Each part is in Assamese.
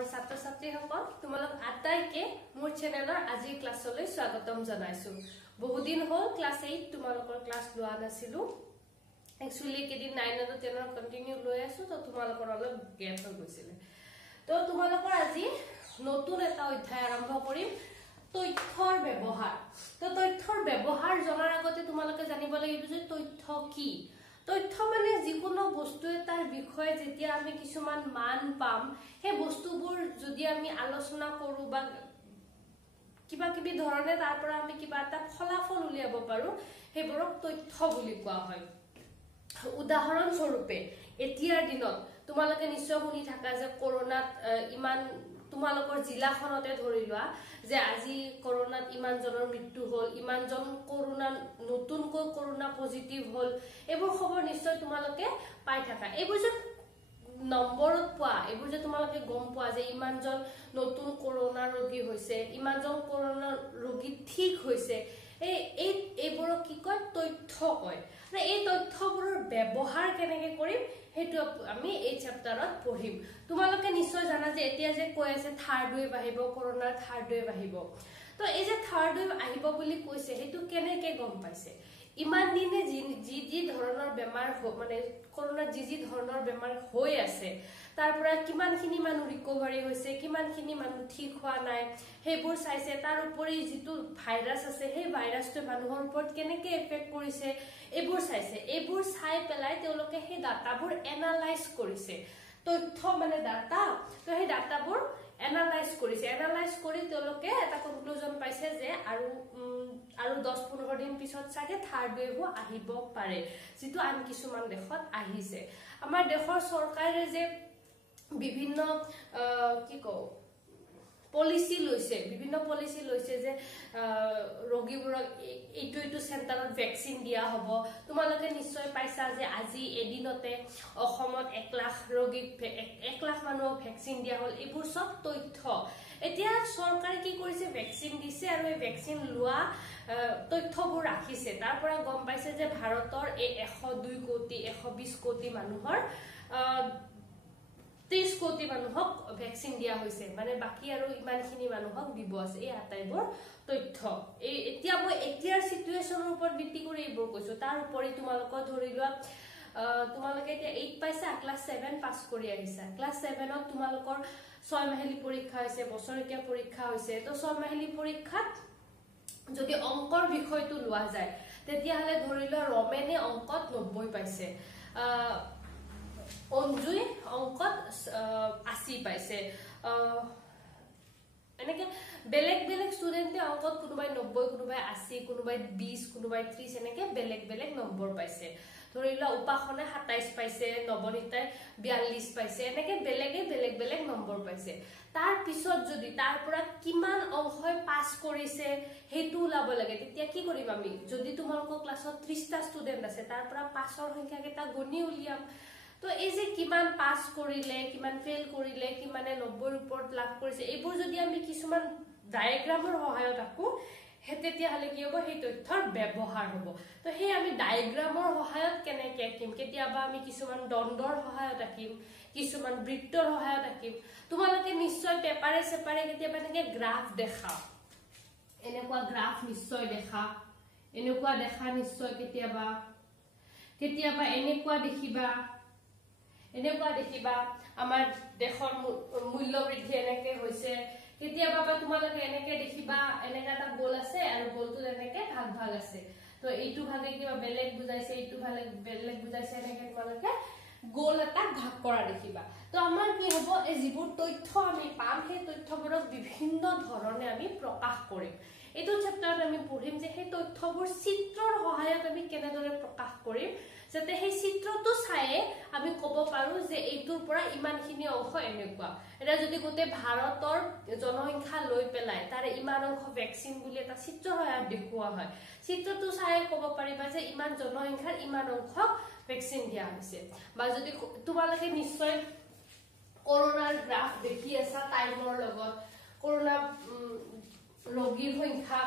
মোৰ ছাত্ৰ ছাত্ৰীসকল তোমালোক আটাইকে মোৰ চেনেলৰ আজি ক্লাছলৈ স্বাগতম জনাইছো বহুদিন হ'ল ক্লাছ 8 তোমালোকৰ ক্লাছ লোৱা নাছিলো একচুয়ালি কেদিন 9 আৰু 10 ৰ কন্টিনিউ লৈ আছো তো তোমালোকৰ অলপ গ্যাপ হৈ গৈছিল তো তোমালোকৰ আজি নতুন এটা অধ্যায় আৰম্ভ কৰিম তথ্যৰ ব্যৱহাৰ তো তথ্যৰ ব্যৱহাৰ জনাৰ আগতে তোমালোকে জানিব লাগিব যে তথ্য কি তথ্য মানে যিকোনো বস্তু এটাৰ বিষয়ে যেতিয়া আমি কিছুমান মান পাম হে বস্তুবোৰ যদি আমি আলোচনা কৰো বা কিবা কিবি ধৰণে তাৰ পৰা আমি কিবা এটা ফলাফল উলিয়াব পাৰো হেবোৰক তথ্য বুলি কোৱা হয় উদাহৰণ স্বৰূপে এতিয়াৰ দিনত তোমালোকে নিশ্চয় শুনি থাকা যে কৰোনাত ইমান তোমালোকৰ জিলাখনতে ধৰি লোৱা যে আজি কৰোনাত ইমান জনৰ মৃত্যু হ'ল ইমান জন কৰোনা নতুনকৈ কৰোনা পজিটিভ হ'ল এবোৰ খবৰ নিশ্চয় তোমালোকে পাই থাকা এবোৰ যে নম্বৰত পোৱা এবোৰ যে তোমালোকে গম পোৱা যে ইমান জন নতুন কৰোনা ৰোগী হৈছে ইমান জন কৰোনা ৰোগী ঠিক হৈছে এইবোৰক কি কয় তথ্য কয় মানে এই তথ্যবোৰৰ ব্যৱহাৰ কেনেকৈ কৰিম হেতু আমি এই চেপ্টাৰত পঢ়িম তোমালোকে নিশ্চয় জানা যে এতিয়া যে কৈ আছে থাৰ্ড ওয়েভ আহিব কৰোনাৰ থাৰ্ড ওয়েভ আহিব তো এই যে থাৰ্ড ওয়েভ আহিব বুলি কৈছে হেতু কেনেকৈ গম পাইছে ইমান দিনে যি ধৰণৰ বেমাৰ মানে কৰোনা যি ধৰণৰ বেমাৰ হৈ আছে তাৰ পৰা কিমানখিনি মানুহ ৰিকভাৰি হৈছে কিমানখিনি মানুহ ঠিক হোৱা নাই হেবোৰ চাইছে তাৰ উপৰি যিটো ভাইৰাছ আছে সেই ভাইৰাছটো মানুহৰ ওপৰত কেনেকৈ এফেক্ট কৰিছে এবোৰ চাইছে এবোৰ চাই পেলাই তেওঁলোকে সেই ডাটাবোৰ এনালাইজ কৰিছে তথ্য মানে ডাটা তো সেই ডাটাবোৰ এনালাইজ কৰিছে এনালাইজ কৰি তেওঁলোকে এটা কনক্লুজন পাইছে যে আৰু 10-15 দিন পিছত চাগে থাৰ্ড ওয়েভ আহিব পাৰে যেটো আন কিছুমান দেশত আহিছে আমাৰ দেশৰ চৰকাৰে যে বিভিন্ন কি কও পলিসি লৈছে বিভিন্ন পলিসি লৈছে যে ৰোগীবোৰক এইটো সেন্টাৰত ভ্যাকচিন দিয়া হ'ব তোমালোকে নিশ্চয় পাইছা যে আজি এদিনতে অসমত 1 লাখ ৰোগীক 1 লাখ মানুহক ভ্যাকচিন দিয়া হ'ল এইবোৰ সব তথ্য এতিয়া চৰকাৰে কি কৰিছে ভ্যাকচিন দিছে আৰু এই ভ্যাকচিন লোৱা তথ্যবোৰ ৰাখিছে তাৰ পৰা গম পাইছে যে ভাৰতৰ এই 102 কোটি 120 কোটি মানুহৰ 30 কোটি মানুহক ভ্যাকচিন দিয়া হৈছে মানে বাকি আৰু ইমানখিনি মানুহক দিব আছে এই আটাইবোৰ তথ্য এই এতিয়া মই এতিয়াৰ সিচুৱেচনৰ ওপৰত ভিত্তি কৰি এইবোৰ কৈছো তাৰ উপৰি তোমালোক ধৰি লোৱা তোমালোকে এতিয়া 8 পাইছা ক্লাস 7 পাস কৰি আহিছা ক্লাস 7 ত তোমালোকৰ 6 মাহিলী পৰীক্ষা হৈছে বছৰীয়া পৰীক্ষা হৈছে তো 6 মাহিলী পৰীক্ষাত যদি অংকৰ বিষয়টো লোৱা যায় তেতিয়া হলে ধৰি লোৱা ৰমেনে অংকত 90 পাইছে অঞ্জুই অংকত 80 পাইছে এনেকে বেলেগ ষ্টুডেন্টে অংকত কোনোবাই 90 কোনোবাই 80 কোনোবাই 20 কোনোবাই 30 এনেকে বেলেগ নম্বৰ পাইছে ধৰিলা উপাখনে 27 পাইছে নবনীতাই 42 পাইছে এনেকে বেলেগ নম্বৰ পাইছে তাৰ পিছত যদি তাৰ পৰা কিমান অংশই পাস কৰিছে হেতু লাভ লাগে তেতিয়া কি কৰিম আমি যদি তোমালোকৰ ক্লাছত 30টা ষ্টুডেন্ট আছে তাৰ পৰা পাসৰ সংখ্যা কেটা গণি উলিয়াম তো এই যে কিমান পাস কৰিলে কিমান ফেল কৰিলে কিমানে 90 ওপৰত লাভ কৰিছে এইবোৰ যদি আমি কিছুমান ডায়াগ্ৰামৰ সহায়ত আকো হেতেতিয়া হলে কি হ'ব সেই তথ্যৰ ব্যৱহাৰ হ'ব তো সেই আমি ডায়াগ্ৰামৰ সহায়ত কেনেকৈ আঁকিম কেতিয়াবা আমি কিছুমান দণ্ডৰ সহায়ত আঁকিম কিছুমান বৃত্তৰ সহায়ত আঁকিম তোমালোকে নিশ্চয় পেপাৰে সেপাৰে কেতিয়াবা এনেকৈ গ্ৰাফ দেখা এনেকুৱা গ্ৰাফ নিশ্চয় দেখা এনেকুৱা দেখা নিশ্চয় কেতিয়াবা এনেকুৱা দেখিবা আমাৰ দেশৰ মূল্য বৃদ্ধি এনেকৈ হৈছে কেতিয়াবা তোমালোকে এনেকৈ দেখিবা এনেকা এটা গোল আছে আৰু গোলটো এনেকৈ ভাগ আছে তো এইটো ভাগে কিবা বেলেগ বুজাইছে এইটো ভাগে বেলেগ বুজাইছে এনেকৈ তোমালোকে গোল এটা ভাগ কৰা দেখিবা তো আমাৰ কি হ'ব এই যিবোৰ তথ্য আমি পাম সেই তথ্যবোৰক বিভিন্ন ধৰণে আমি প্ৰকাশ কৰিম এইটো চেপ্টাৰত আমি পঢ়িম যে সেই তথ্যবোৰ চিত্ৰৰ সহায়ত আমি কেনেদৰে প্ৰকাশ কৰিম যাতে সেই চিত্ৰটো চাইয়ে আমি ক'ব পাৰো যে এইটোৰ পৰা ইমানখিনি অংশ এনেকুৱা এটা যদি গোটে ভাৰতৰ জনসংখ্যা লৈ পেলাই তাৰ ইমান অংশ ভ্যাকচিন বুলি এটা চিত্ৰৰ সহায়ত দেখুওৱা হয় চিত্ৰটো চাইয়ে ক'ব পাৰিবা যে ইমান জনসংখ্যাৰ ইমান অংশ ভ্যাকচিন দিয়া হৈছে বা যদি তোমালোকে নিশ্চয় কৰোনাৰ গ্ৰাফ দেখি আছা টাইমৰ লগত কৰোনা ৰোগীৰ সংখ্যা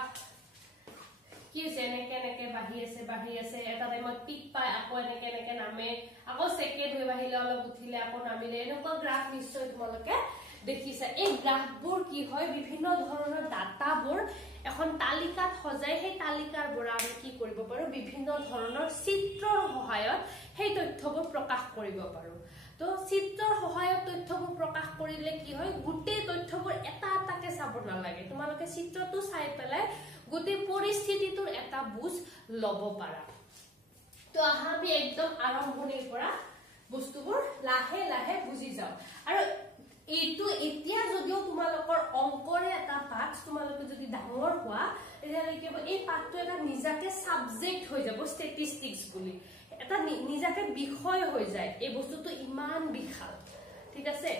কি হৈছে এনেকে বাঢ়ি আছে এটা টাইমত পিক পায় আকৌ এনেকে নামে আকৌ সেকেন্ড হৈ বাঢ়িলে অলপ উঠিলে আকৌ নামিলে এনেকুৱা গ্ৰাফ নিশ্চয় তোমালোকে দেখিছা এই গ্ৰাফবোৰ কি হয় বিভিন্ন ধৰণৰ ডাটাবোৰ এখন তালিকাত সজাই সেই তালিকাৰ পৰা আমি কি কৰিব পাৰো বিভিন্ন ধৰণৰ চিত্ৰৰ সহায়ত সেই তথ্যবোৰ প্ৰকাশ কৰিব পাৰো তো চিত্ৰৰ সহায়ত তথ্যবোৰ প্ৰকাশ কৰিলে কি হয় গোটেই তথ্যবোৰ এটা এটাকে চাব নালাগে তোমালোকে চিত্ৰটো চাই পেলাই গোটেই পৰিস্থিতিটোৰ এটা বুজ লব পাৰা তো আমি একদম আৰম্ভণিৰ পৰা বস্তুবোৰ লাহে লাহে বুজি যাও আৰু এইটো এতিয়া যদিও তোমালোকৰ অংকৰে এটা পাঠ তোমালোকে যদি ডাঙৰ হোৱা তেতিয়াহ'লে কি হ'ব এই পাঠটো এটা নিজাকে সাবজেক্ট হৈ যাব ষ্টেটিষ্টিক্স বুলি এটা নিজাকে বিষয় হৈ যায় এই বস্তুটো ইমান বিশাল ঠিক আছে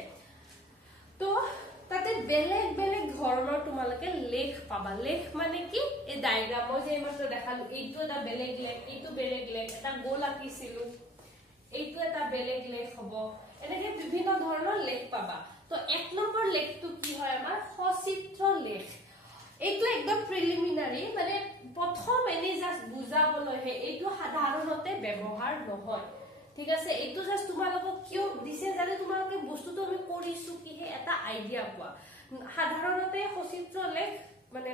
তো তাতে বেলেগ বেলেগ ধৰণৰ তোমালোকে লেখ পাবা লেখ মানে কি এই ডায়াগ্ৰামৰ যে মাত্ৰ দেখালো এইটো এটা বেলেগ লেখ এইটো বেলেগ লেখ এটা গোল আঁকিছিলো এইটো এটা বেলেগ লেখ হ'ব এনেকে বিভিন্ন ধৰণৰ লেখ পাবা তো এক নম্বৰ লেখটো কি হয় আমাৰ সচিত্ৰ লেখ এইটো একদম প্ৰিলিমিনাৰী মানে প্ৰথম এনে জাস্ট বুজাবলৈ হে এইটো সাধাৰণতে ব্যৱহাৰ নহয় ঠিক আছে এইটো জাস্ট তোমালোকক কিয় দিছে জানে তোমালোকে বস্তুটো আমি কৰিছো কি হে এটা আইডিয়া পোৱা সাধাৰণতে সচিত্ৰ লেখ মানে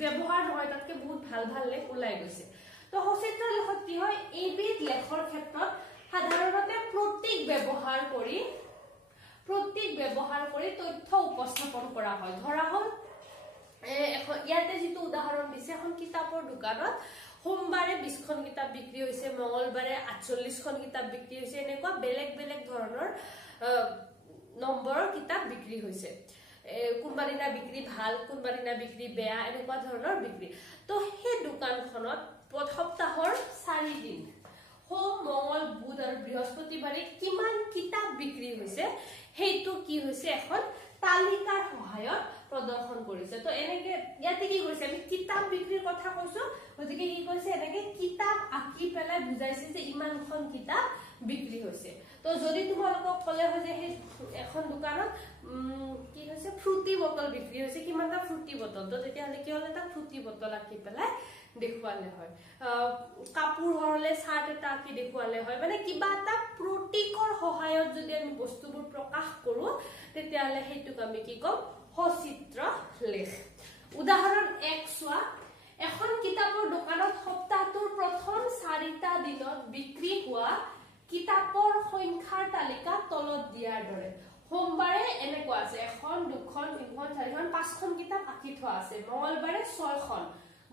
ব্যৱহাৰ নহয় তাতকে বহুত ভাল ভাল লেখ ওলাই গৈছে তো সচিত্ৰ লেখত কি হয় এইবিধ লেখৰ ক্ষেত্ৰত সাধাৰণতে প্ৰতীক ব্যৱহাৰ কৰি তথ্য উপস্থাপন কৰা হয় ধৰা হল ইয়াতে যেটো উদাহৰণ দিছে এখন কিতাপৰ দোকানত সোমবাৰে 20খন কিতাপ বিক্ৰী হৈছে মঙ্গলবাৰে 48খন কিতাপ বিক্ৰী হৈছে এনেকুৱা বেলেগ বেলেগ ধৰণৰ নম্বৰৰ কিতাপ বিক্ৰী হৈছে কোনবা দিনা বিক্ৰী ভাল কোনবা দিনা বিক্ৰী বেয়া এনেকুৱা ধৰণৰ বিক্ৰী তো সেই দোকানখনত সপ্তাহৰ 4 দিন সোম মঙ্গল বুধ আৰু বৃহস্পতিবাৰে কিমান কিতাপ বিক্ৰী হৈছে হেইটো কি হৈছে এখন তালিকাৰ সহায়ত প্ৰদৰ্শন কৰিছে তো এনেকে ইয়াতে কি কৰিছে আমি কিতাপ বিক্ৰীৰ কথা কৈছো গতিকে কি কৈছে এনেকে কিতাপ আঁকি পেলাই বুজাইছে যে ইমানখন কিতাপ বিক্ৰী হৈছে তো যদি তোমালোকক কলে হয় যে সেই এখন দোকানত কি হৈছে ফ্ৰুটি বটল বিক্ৰী হৈছে কিমানটা ফ্ৰুটি বটল তো তেতিয়া হলে কি হলে এটা ফ্ৰুটি বটল আঁকি পেলাই দেখুৱালে হয় কাপোৰ হৰলে চাৰ্ট এটা আঁকি দেখুৱালে হয় মানে কিবা এটা প্ৰতীকৰ সহায়ত যদি আমি বস্তুবোৰ প্ৰকাশ কৰো তেতিয়া হলে হেইটোক আমি কি কম সচিত্ৰ লেখ উদাহৰণ 1 চোৱা এখন কিতাপৰ দোকানত সপ্তাহটোৰ প্ৰথম 4টা দিনত বিক্ৰী হোৱা কিতাপৰ সংখ্যাৰ তালিকা তলত দিয়াৰ দৰে সোমবাৰে এনেকুৱা আছে 1 2 3 4 5খন কিতাপ আঁকি থোৱা আছে মঙ্গলবাৰে 6খন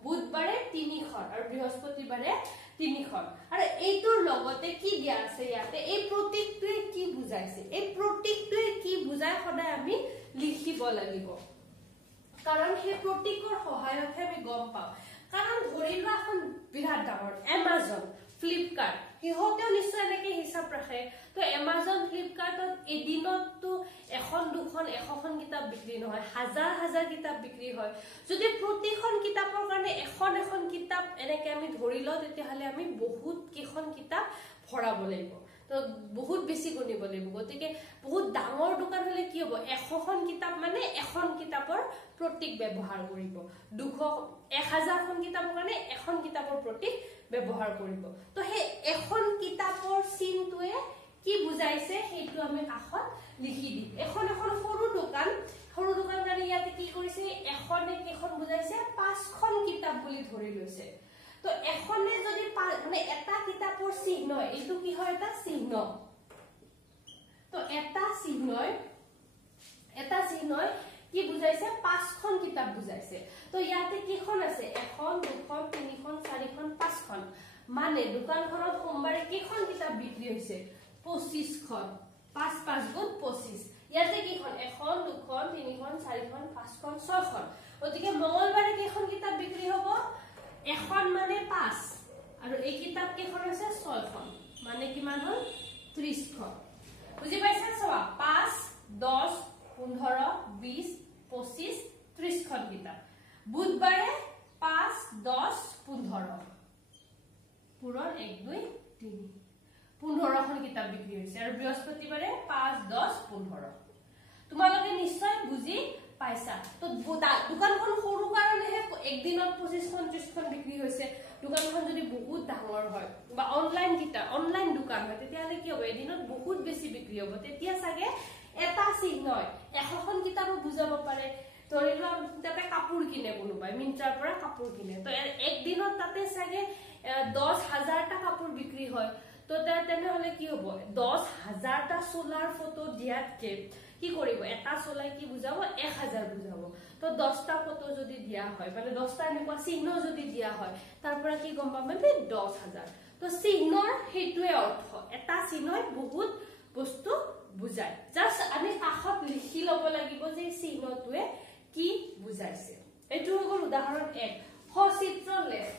বুধবাৰে 3খন আৰু বৃহস্পতিবাৰে 3খন আৰু এইটোৰ লগতে কি দিয়া আছে ইয়াতে এই প্ৰতীকটোৱে কি বুজাইছে এই প্ৰতীকটোৱে কি বুজায় সদায় আমি লিখিব লাগিব কাৰণ সেই প্ৰতীকৰ সহায়তহে আমি গম পাওঁ কাৰণ ধৰি লোৱা এখন বিৰাট ডাঙৰ এমাজন ফ্লিপকাৰ্ট ইহঁতেও নিশ্চয় এনেকে হিচাপ ৰাখে তো এমাজন ফ্লিপকাৰ্টত এদিনতটো এখন দুখন এশখন কিতাপ বিক্ৰী নহয় হাজাৰ হাজাৰ কিতাপ বিক্ৰী হয় যদি প্ৰতিখন কিতাপৰ কাৰণে এখন কিতাপ এনেকে আমি ধৰি লওঁ তেতিয়াহলে আমি বহুত কেইখন কিতাপ ভৰাব লাগিব তো বহুত বেছি গণিব লাগিব গতিকে বহুত ডাঙৰ দোকান হলে কি হ'ব 100খন কিতাপ মানে এখন কিতাপৰ প্ৰতীক ব্যৱহাৰ কৰিব 1000খন কিতাপৰ কাৰণে এখন কিতাপৰ প্ৰতীক ব্যৱহাৰ কৰিব তো সেই এখন কিতাপৰ চিনটোৱে কি বুজাইছে হেইটো আমি কাখত লিখি দি এখন সৰু দোকান কাৰণে ইয়াতে কি কৰিছে এখন বুজাইছে 5খন কিতাপ বুলি ধৰি লৈছে তো এখনে যদি মানে এটা কিতাপৰ চিহ্ন এইটো কি হয় এটা চিহ্ন তো এটা চিহ্নই কি বুজাইছে 5খন কিতাপ বুজাইছে তো ইয়াতে কিখন আছে 1 2 3 4 5খন মানে দোকানখনত সোমবাৰে কিখন কিতাপ বিক্ৰী হৈছে 25খন 5 5 গুণ 25 ইয়াতে কিখন 1 2 3 4 5খন 6খন গতিকে মঙ্গলবাৰে কিখন কিতাপ বিক্ৰী হ'ব এখন মানে 5 আৰু এই কিতাপ কেখন আছে 6খন মানে কিমান হল 30খন বুজি পাইছা চোৱা 5 10 15 20 25 30খন কিতাপ বুধবাৰে 5 10 15 পুৰণ 1 2 3 15খন কিতাপ বিক্ৰী হৈছে আৰু বৃহস্পতিবাৰে 5 10 15 তোমালোকে নিশ্চয় বুজি পাইছা তো দোকানখন সৰু কাৰণেহে একদিনত 25খন 30খন বিক্ৰী হৈছে দোকানখন যদি বহুত ডাঙৰ হয় বা অনলাইন দোকান হয় তেতিয়াহলে কি হ'ব এদিনত বহুত বেছি বিক্ৰী হ'ব তেতিয়া চাগে এটা চিহ্নই 100খন কিতাপো বুজাব পাৰে ধৰি লোৱা তাতে কাপোৰ কিনে কোনোবাই মিন্ত্ৰাৰ পৰা কাপোৰ কিনে তো এক দিনত তাতে চাগে 10,000টা কাপোৰ বিক্ৰী হয় তো তেনেহলে কি হ'ব 10,000টা সোলাৰ ফটো দিয়াতকে কি কৰিব এটা সোলাই কি বুজাব 1000 বুজাব তো 10টা ফটো যদি দিয়া হয় মানে 10টা এনেকুৱা চিহ্ন যদি দিয়া হয় তাৰ পৰা কি গম পাম মানে 10,000 তো চিহ্নৰ হেতুৱে অৰ্থ এটা চিহ্নই বহুত বস্তু বুজায় জাস্ট আমি কাখত লিখি লব লাগিব যে চিহ্নটোৱে কি বুজাইছে এটো হ'ল উদাহৰণ 1 সচিত্ৰ লেখ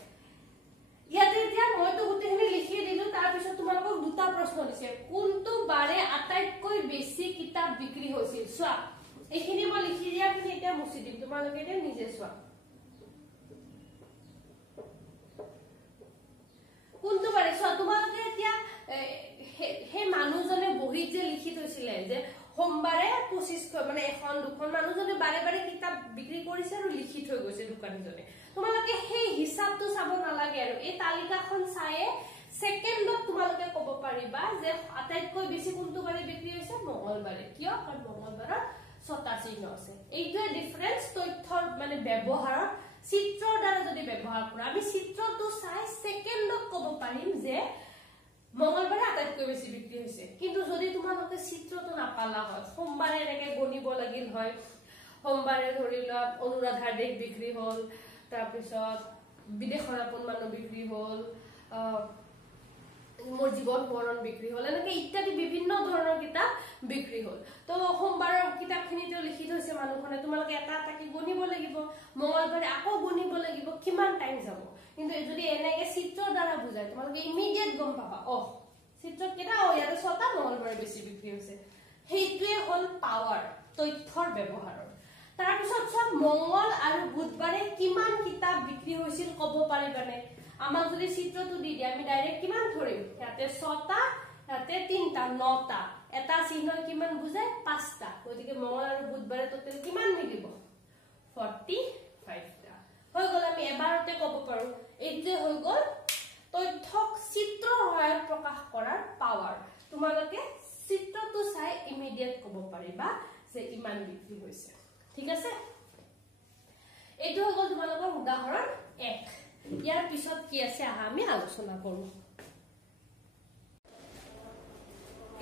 ইয়াতে এতিয়া মইতো গুটেখিনি লিখি দিলো তাৰ পিছত তোমালোকক দুটা প্ৰশ্ন দিছে কোনটো বাৰে আটাইতকৈ বেছি কিতাপ বিক্ৰী হৈছিল সোৱা এইখিনি মই লিখি দিয়া কিন্তু এতিয়া মুছি দিম তোমালোকে এটা নিজে সোৱা কোনটো বাৰে সোৱা তোমালোকে এতিয়া হে মানুহজনে বহি যে লিখি থৈছিলে যে সোমবাৰে 25 মানে এখন দুখন মানুহজনে বাৰে বাৰে কিতাপ বিক্ৰী কৰিছে আৰু লিখি থৈ গৈছে দোকানীজনে তোমালোকে সেই হিসাবটো চাব নালাগে আৰু এই তালিকাখন চায়ে সেকেন্ডত তোমালোকে ক'ব পাৰিবা যে আটাইতকৈ বেছি কোনটো বাৰে বিক্ৰী হৈছে মঙ্গলবাৰে কিয় কাৰণ মঙ্গলবাৰৰ 6টা চিহ্ন আছে এইটোৱে ডিফাৰেন্স তথ্যৰ মানে ব্যৱহাৰৰ চিত্ৰৰ দ্বাৰা যদি ব্যৱহাৰ কৰা আমি চিত্ৰটো চাই সেকেন্ডত ক'ব পাৰিম যে মঙ্গলবাৰে আটাইতকৈ বেছি বিক্ৰী হৈছে কিন্তু যদি তোমালোকে চিত্ৰটো নাপালা হয় সোমবাৰে এনেকে গণিব লাগিল হয় সোমবাৰে ধৰি লোৱা অনুৰাধাৰ দেশ বিক্ৰী হ'ল তাৰ পিছত বিদেশৰ আপোন মানুহ বিক্ৰী হ'ল মোৰ জীৱন মৰণ বিক্ৰী হ'ল এনেকে ইত্যাদি বিভিন্ন ধৰণৰ কিতাপ বিক্ৰী হ'ল তো সোমবাৰৰ কিতাপখিনিতে লিখি থৈছে মানুহখনে তোমালোকে এটা এটা কি গণিব লাগিব মঙ্গলবাৰে আকৌ গণিব লাগিব কিমান টাইম যাব কিন্তু যদি এনেকে চিত্ৰৰ দ্বাৰা বুজায় তোমালোকে ইমিডিয়েট গম পাবা চিত্ৰত কেটা ইয়াতে 6টা মঙ্গলবাৰে বেছি বিক্ৰী হৈছে সেইটোৱে হ'ল পাৱাৰ তথ্যৰ ব্যৱহাৰৰ তাৰ পিছত সব মঙ্গল আৰু বুধবাৰে কিমান কিতাপ বিক্ৰী হৈছিল ক'ব পাৰিবানে আমাক যদি চিত্ৰটো দি দিয়া আমি ডাইৰেক্ট কিমান ধৰিম ইয়াতে 6টা ইয়াতে 3টা 9টা এটা চিহ্ন কিমান বুজায় 5টা গতিকে মঙ্গল আৰু বুধবাৰে টোটাল কিমান মিলিব 45টা হৈ গল আমি এবাৰতে ক'ব পাৰো এইটোৱে হৈ গল তথ্যক চিত্ৰৰ সহায়ত প্ৰকাশ কৰাৰ পাৱাৰ তোমালোকে চিত্ৰটো চাই ইমিডিয়েট ক'ব পাৰিবা যে ইমান বিক্ৰী হৈছে ঠিক আছে এইটো হৈ গল তোমালোকৰ উদাহৰণ 1 ইয়াৰ পিছত কি আছে আমি আলোচনা কৰো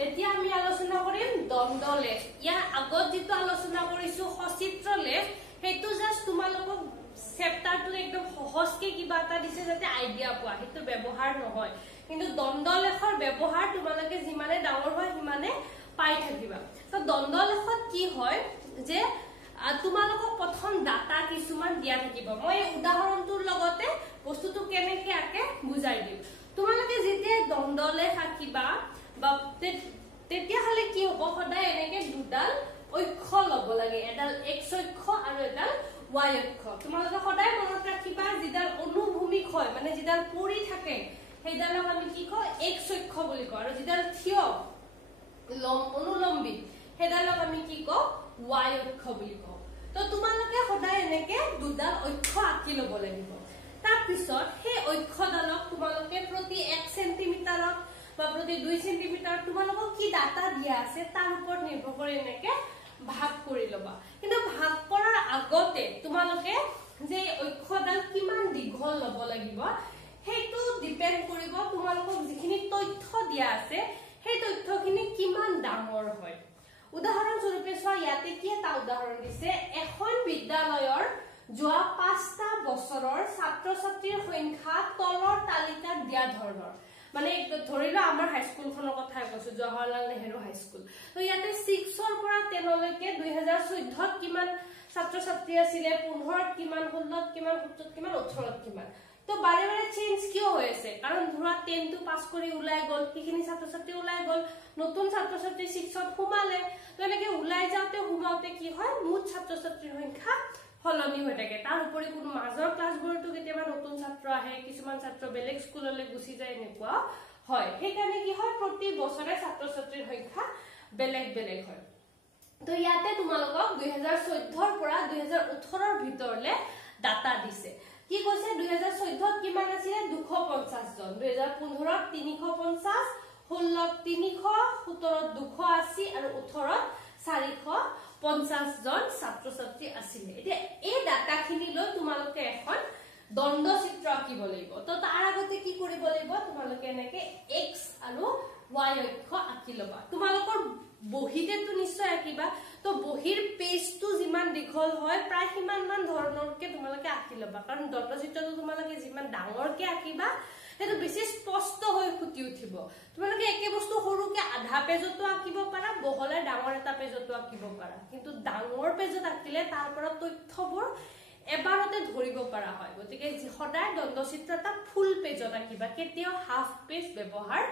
এতিয়া আমি আলোচনা কৰিম দ্বন্দ্ব লেখ ইয়াৰ আগত যেটো আলোচনা কৰিছো সচিত্ৰ লেখ হেতু জাস্ট তোমালোকক চেপ্টাৰটো একদম সহজকে কিবা এটা দিছে যাতে আইডিয়া পোৱা হেতু ব্যৱহাৰ নহয় কিন্তু দ্বন্দ্ব লেখৰ ব্যৱহাৰ তোমালোকে যিমানে ডাঙৰ হয় সিমানে পাই থাকিবা তো দ্বন্দ্ব লেখত কি হয় যে তোমালোকক প্ৰথম ডাটা কিছুমান দিয়া থাকিব মই উদাহৰণটোৰ লগতে বস্তুটো কেনেকৈ আকে বুজাই দিম তোমালোকে যেতিয়া দ্বন্দ্ব লেখ আঁকিবা বা তেতিয়া হলে কি হ'ব সদায় এনেকে দুডাল অক্ষ লব লাগে এডাল x অক্ষ আৰু এডাল y অক্ষ তোমালোকে সদায় মনত ৰাখিবা যিডাল অনুভূমিক হয় মানে যিডাল পৰি থাকে সেইডালক আমি কি কওঁ x অক্ষ বুলি কওঁ আৰু যিডাল থিয় অনুলম্বী সেইডালক আমি কি কওঁ y অক্ষ বুলি কওঁ তো তোমালোকে সদায় এনেকে দুডাল অক্ষ আঁকি লব লাগিব তাৰ পিছত সেই অক্ষডালক তোমালোকে প্ৰতি 1 সেন্টিমিটাৰত বা প্ৰতি 2 সেন্টিমিটাৰ তোমালোকক কি ডাটা দিয়া আছে তাৰ ওপৰত নিৰ্ভৰ কৰি এনেকে ভাগ কৰি লবা কিন্তু ভাগ কৰাৰ আগতে তোমালোকে যে অক্ষডাল কিমান দীঘল লব লাগিব হেতু ডিপেন্ড কৰিব তোমালোকক যিখিনি তথ্য দিয়া আছে সেই তথ্যখিনি কিমান ডাঙৰ হয় উদাহৰণ স্বৰূপে চোৱা ইয়াতে কি এটা উদাহৰণ দিছে এখন বিদ্যালয়ৰ যোৱা 5টা বছৰৰ ছাত্ৰ ছাত্ৰীৰ সংখ্যা তলৰ তালিকাত দিয়া ধৰণৰ মানে ধৰিলো আমাৰ হাই স্কুলখনৰ কথা কৈছো জৱাহৰলাল নেহেৰু হাই স্কুল তো ইয়াতে 6 ৰ পৰা 10 লৈকে 2014 ত কিমান ছাত্ৰ ছাত্ৰী আছিল 15 ত কিমান 16 ত কিমান 17 ত কিমান 18 ত কিমান তো বাৰে বাৰে চেঞ্জ কিয় হৈ আছে কাৰণ ধৰা 10 টো পাস কৰি উলাই গল কিখিনি ছাত্ৰ ছাত্ৰী উলাই গল নতুন ছাত্ৰ ছাত্ৰী 6 ত সোমালে তো এনেকে উলাই যাওতে হুমাওতে কি হয় মুঠ ছাত্ৰ ছাত্ৰীৰ সংখ্যা হলনি হৈ থাকে তাৰ উপৰি কোনো মাজৰ ক্লাছবোৰটো কেতিয়াবা নতুন ছাত্ৰ আহে কিছুমান ছাত্ৰ বেলেগ স্কুললৈ গুচি যায় এনেকুৱা হয় সেইকাৰণে কি হয় প্ৰতি বছৰে ছাত্ৰ ছাত্ৰীৰ সংখ্যা বেলেগ বেলেগ হয় তো ইয়াতে তোমালোকক 2014 ৰ পৰা 2018 ৰ ভিতৰলে ডাটা দিছে কি কৈছে 2014 ত কিমান আছিল 250 জন 2015 ত 350 16 ত 300 17 ত 280 আৰু 18 ত 450 জন ছাত্ৰ ছাত্ৰী আছিল এতিয়া এই ডাটাখিনি লৈ তোমালোকে এখন দণ্ড চিত্ৰ আঁকিব লাগিব তো তাৰ আগতে কি কৰিব লাগিব তোমালোকে এনেকে x আৰু y অক্ষ আঁকি লবা তোমালোকৰ বহিতেটো নিশ্চয় আঁকিবা তো বহিৰ পেজটো যিমান দীঘল হয় প্ৰায় সিমান মান ধৰণৰকে তোমালোকে আঁকি লবা কাৰণ দণ্ড চিত্ৰটো তোমালোকে যিমান ডাঙৰকে আঁকিবা হেতু বেছি স্পষ্ট হৈ ফুটি উঠিব তোমালোকে একে বস্তু সৰুকে আধা পেজতো আঁকিব পাৰা বহলে ডাঙৰ এটা পেজতো আঁকিব পাৰা কিন্তু ডাঙৰ পেজত আঁকিলে তাৰ পৰা তথ্যবোৰ এবাৰতে ধৰিব পাৰা হয় গতিকে সদায় দণ্ড চিত্ৰ এটা ফুল পেজত আঁকিবা কেতিয়াও হাফ পেজ ব্যৱহাৰ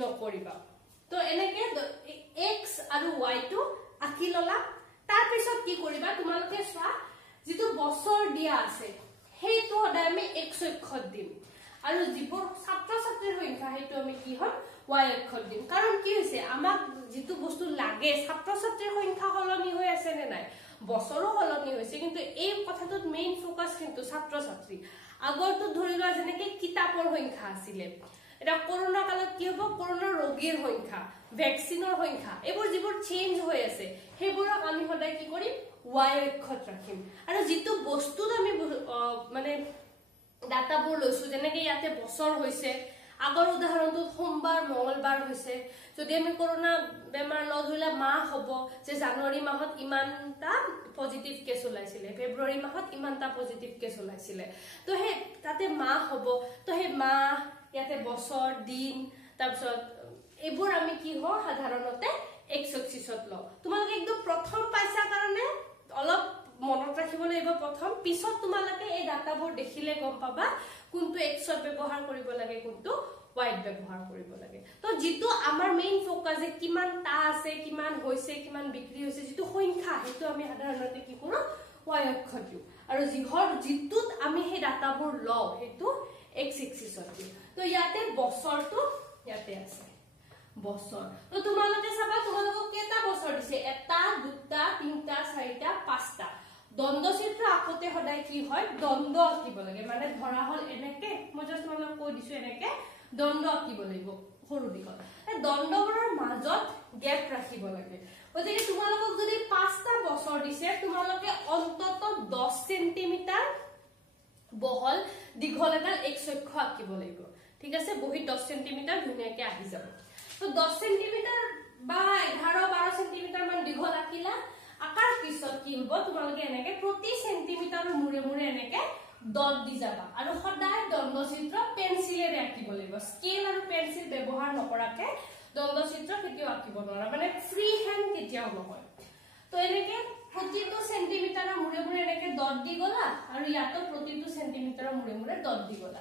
নকৰিবা তো এনেকে x আৰু y টো আঁকি ললা তাৰ পিছত কি কৰিবা তোমালোকে চোৱা যেটো বছৰ দিয়া আছে হেইটো সদায় আমি x অক্ষত দিম আৰু যিবোৰ ছাত্ৰ ছাত্ৰীৰ সংখ্যা হেতু আমি কি হম y অক্ষত দিম কাৰণ কি হৈছে আমাক যেটো বস্তু লাগে ছাত্ৰ ছাত্ৰীৰ সংখ্যা হলনি হৈ আছে নে নাই বছৰো হলনি হৈছে কিন্তু এই কথাটোত মেইন ফোকাস কিন্তু ছাত্ৰ ছাত্ৰী আগৰটো ধৰিলা যেনেকে কিতাপৰ সংখ্যা আছিল এটা কৰোনা কালত কি হ'ব কৰোনা ৰোগীৰ সংখ্যা ভ্যাকচিনৰ সংখ্যা এবোৰ যিবোৰ চেঞ্জ হৈ আছে হেবোৰক আমি সদায় কি কৰিম y অক্ষত ৰাখিম আৰু যেটো বস্তুত আমি মানে ডাটাবোৰ লৈছো যেনেকে ইয়াতে বছৰ হৈছে আগৰ উদাহৰণটো সোমবাৰ মঙ্গলবাৰ হৈছে যদি আমি কৰোনা বেমাৰ লধৰিলা মাহ হ'ব যে জানুৱাৰী মাহত ইমানটা পজিটিভ কেছ ওলাইছিলে ফেব্ৰুৱাৰী মাহত ইমানটা পজিটিভ কেছ ওলাইছিলে তো হে তাতে মাহ হ'ব তো হে মাহ ইয়াতে বছৰ দিন তাৰপিছত এবোৰ আমি কি হ সাধাৰণতে x অক্ষত ল তোমালোকে একদম প্ৰথম পাইছা কাৰণে অলপ মনত ৰাখিব লাগিব প্ৰথম পিছত তোমালোকে এই ডাটাবোৰ দেখিলে গম পাবা কোনটো x ব্যৱহাৰ কৰিব লাগে কোনটো y ব্যৱহাৰ কৰিব লাগে তো যেটো আমাৰ মেইন ফোকাস যে কিমান টা আছে কিমান হৈছে কিমান বিক্ৰী হৈছে যেটো সংখ্যা হেতু আমি সাধাৰণতে কি কৰো y অক্ষত দিও আৰু যেটোত আমি সেই ডাটাবোৰ লও হেতু x অক্ষত দিও তো ইয়াতে বছৰটো ইয়াতে আছে বছৰ তো তোমালোকে চাবা তোমালোকক কেটা বছৰ দিছে এটা দুটা তিনটা চাৰিটা পাঁচটা দণ্ড চিত্ৰ আঁকোতে সদায় কি হয় দণ্ড আঁকিব লাগে মানে ধৰা হল এনেকে মই জাস্ট তোমালোক কৈ দিছো এনেকে দণ্ড আঁকিব লাগিব সৰু দিগত এই দণ্ডবোৰৰ মাজত গ্যাপ ৰাখিব লাগে গতিকে তোমালোকক যদি 5টা বছৰ দিছে তোমালোকে অন্তত 10 সেন্টিমিটাৰ বহল দীঘল এটা x অক্ষ আঁকিব লাগিব ঠিক আছে বহি 10 সেন্টিমিটাৰ ধুনিয়াকে আহি যাব তো 10 সেন্টিমিটাৰ বা 11-12 সেন্টিমিটাৰ মান দীঘল আঁকিলা আকাৰ পিছত কি হ'ব তোমালোকে এনেকে প্ৰতি সেন্টিমিটাৰৰ মুৰে মুৰে এনেকে ডট দি যাবা আৰু সদায় দণ্ড চিত্ৰ পেন্সিলেৰে আঁকিব লাগিব স্কেল আৰু পেন্সিল ব্যৱহাৰ নকৰাকে দণ্ড চিত্ৰ কেতিয়াও আঁকিব নোৱাৰা মানে ফ্ৰী হ্যান্ড কেতিয়াও নহয় তো এনেকে প্ৰতিটো সেন্টিমিটাৰৰ মুৰে মুৰে এনেকে ডট দি গলা আৰু ইয়াতো প্ৰতিটো সেন্টিমিটাৰৰ মুৰে মুৰে ডট দি গলা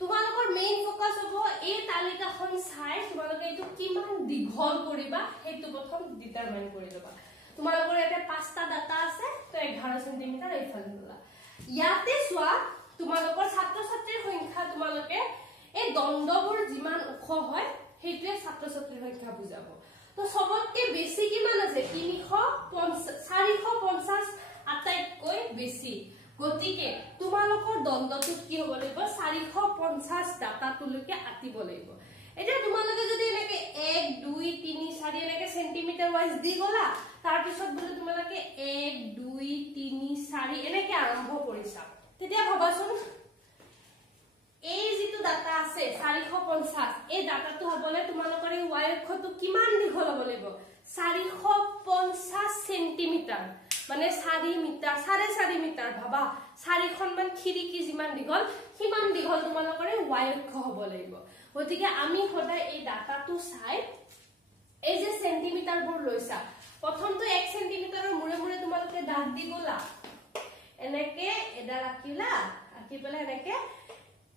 তোমালোকৰ মেইন ফোকাস হ'ব এই তালিকাখন চাই তোমালোকে এটো কিমান দীঘল কৰিবা হেতু প্ৰথম ডিটাৰমাইন কৰি লবা তোমালোকৰ ইয়াতে 5টা ডাটা আছে তো 11 সেন্টিমিটাৰ এইফালে ললা ইয়াতে চোৱা তোমালোকৰ ছাত্ৰ ছাত্ৰীৰ সংখ্যা তোমালোকে এই দণ্ডবোৰ যিমান উখ হয় হেতুৱে ছাত্ৰ ছাত্ৰীৰ সংখ্যা বুজাব তো সবতকে বেছি কিমান আছে 450 আটাইতকৈ বেছি গতিকে তোমালোকৰ দণ্ডটো কি হ'ব লাগিব 450 ডাটাটোলৈকে আতিব লাগিব এটা তোমালোকে যদি এনেকে 1 2 3 4 এনেকে সেন্টিমিটাৰ ওয়াইজ দি গলা তাৰ পিছত বলে তোমালোকে 1 2 3 4 এনেকে আৰম্ভ কৰিছা তেতিয়া ভাবাচোন এই যেটো ডাটা আছে 450 এই ডাটাটো হবলে তোমালোকৰ এই y অক্ষটো কিমান দীঘল হ'ব লাগিব 450 সেন্টিমিটাৰ মানে 4 মিটাৰ 4.5 মিটাৰ ভাবা 4খন মান খিৰিকি যিমান দীঘল কিমান দীঘল তোমালোকৰ এই y অক্ষ হ'ব লাগিব গতিকে আমি সদায় এই ডাটাটো চাই এই যে সেন্টিমিটাৰবোৰ লৈছা প্ৰথমটো 1 সেন্টিমিটাৰৰ মুৰে মুৰে তোমালোকে দাগ দি গলা এনেকে এডা ৰাখিলা আকি পেলে এনেকে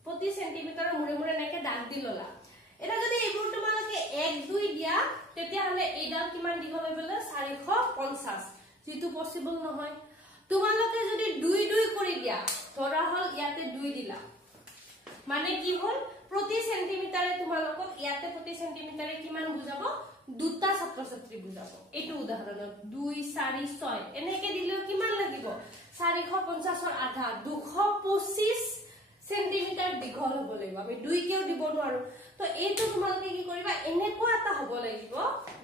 প্ৰতি সেন্টিমিটাৰৰ মুৰে মুৰে এনেকে দাগ দি ললা এটা যদি এইবোৰ তোমালোকে 1 2 দিয়া তেতিয়া হলে এইডাল কিমান দীঘল হৈ গলে 450 যেটো পসিবল নহয় তোমালোকে যদি 2 2 কৰি দিয়া ধৰা হল ইয়াতে 2 দিলা মানে কি হল প্ৰতি সেন্টিমিটাৰে তোমালোকক ইয়াতে প্ৰতি সেন্টিমিটাৰে কিমান বুজাব দুটা ছাত্ৰ ছাত্ৰী বুজাব এটো উদাহৰণত 2 4 6 এনেকে দিলেও কিমান লাগিব 450 ৰ আধা 225 সেন্টিমিটাৰ দীঘল হ'ব লাগিব আমি 2 কেও দিব নোৱাৰো তো এইটো তোমালোকে কি কৰিবা এনেকুৱা এটা হ'ব লাগিব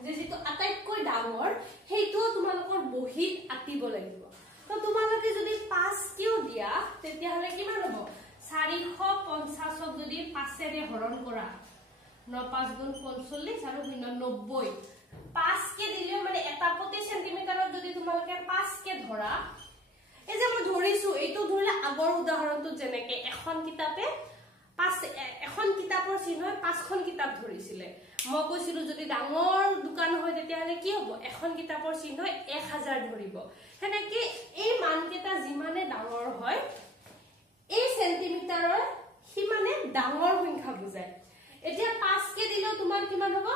যে যেটো আটাইতকৈ ডাঙৰ সেইটো তোমালোকৰ বহিত আঁকিব লাগিব তো তোমালোকে যদি 5 কিউ দিয়া তেতিয়া হলে কিমান হ'ব 450 ক যদি 5 ৰে হৰণ কৰা 9 5 গুণ 45 আৰু 90 5 কে দিলে মানে এটা প্ৰতি সেন্টিমিটাৰত যদি তোমালোকে 5 কে ধৰা এই যে মই ধৰিছো এইটো ধৰিলে আগৰ উদাহৰণটো যেনেকে এখন কিতাপে এখন কিতাপৰ চিহ্ন 5খন কিতাপ ধৰিছিলে মই কৈছিলো যদি ডাঙৰ দোকান হয় তেতিয়া হলে কি হ'ব এখন কিতাপৰ চিহ্ন 1000 ধৰিব হেনেকে এই মানকেটা যিমানে ডাঙৰ হয় এই সেন্টিমিটাৰৰ সিমানে ডাঙৰ সংখ্যা বুজায় এতিয়া 5 কে দিলেও তোমাৰ কিমান হ'ব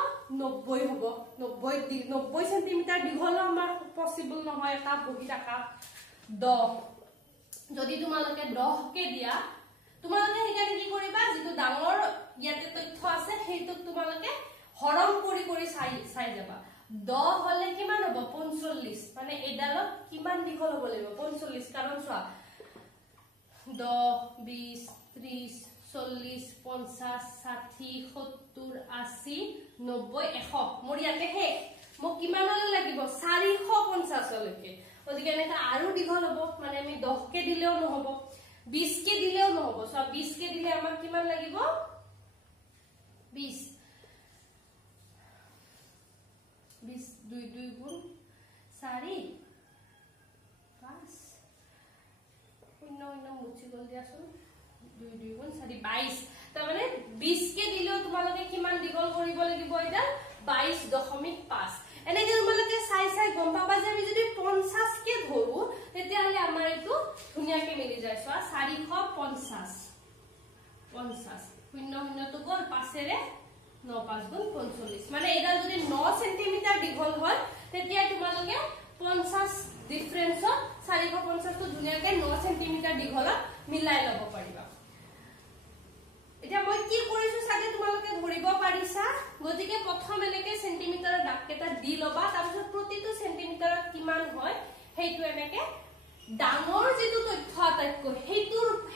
90 হ'ব 90 সেন্টিমিটাৰ দীঘল আমাৰ পসিবল নহয় এটা বহি ৰাখা 10 যদি তোমালোকে 10 কে দিয়া তোমালোকে হেকানে কি কৰিবা যেটো ডাঙৰ ইয়াতে তথ্য আছে হেইটো তোমালোকে হৰণ কৰি চাই যাবা 10 হলে কিমান হ'ব 45 মানে এডালত কিমান দীঘল হ'ব লাগিব 45 কাৰণ চোৱা 10 20 30 40 50 60 70 80 90 100 মোৰ ইয়াতে হে মোক কিমানলৈ লাগিব 450 লৈকে ওদিকে এনেকা আৰু দীঘল হ'ব মানে আমি 10 কে দিলেও নহব 20 কে দিলেও নহব সো 20 কে দিলে আমাক কিমান লাগিব 20 2 2 গুণ 4 5 শূন্য মুছি গল দিয়াছোন 2 2 গুণ 4 22 তাৰ মানে 20 কে দিলেও তোমালোকে কিমান দীঘল কৰিব লাগিব এটা 22.5 এনেকে তোমালোকে চাই গম পাবা যে আমি যদি 50 কে ধৰো তেতিয়া হলে আমাৰ এটো ধুনিয়াকে মিলি যায় সো 450 শূন্য তো গল 5 ৰে 9 5 গুণ 45 মানে এটা যদি 9 সেন্টিমিটাৰ দীঘল হয় তেতিয়া তোমালোকে 50 ডিফাৰেন্স 450 তো ধুনিয়াকে 9 সেন্টিমিটাৰ দীঘলত মিলাই লব পাৰিবা এটা মই কি কৰিছো সাগে তোমালোকে ধৰিব পাৰিছা গতিকে প্ৰথম এনেকে সেন্টিমিটাৰৰ দাগকেটা দি লবা তাৰপিছত প্ৰতিটো সেন্টিমিটাৰত কিমান হয় হেইটো এনেকে ডাঙৰ যেটো তথ্য আটাইতকৈ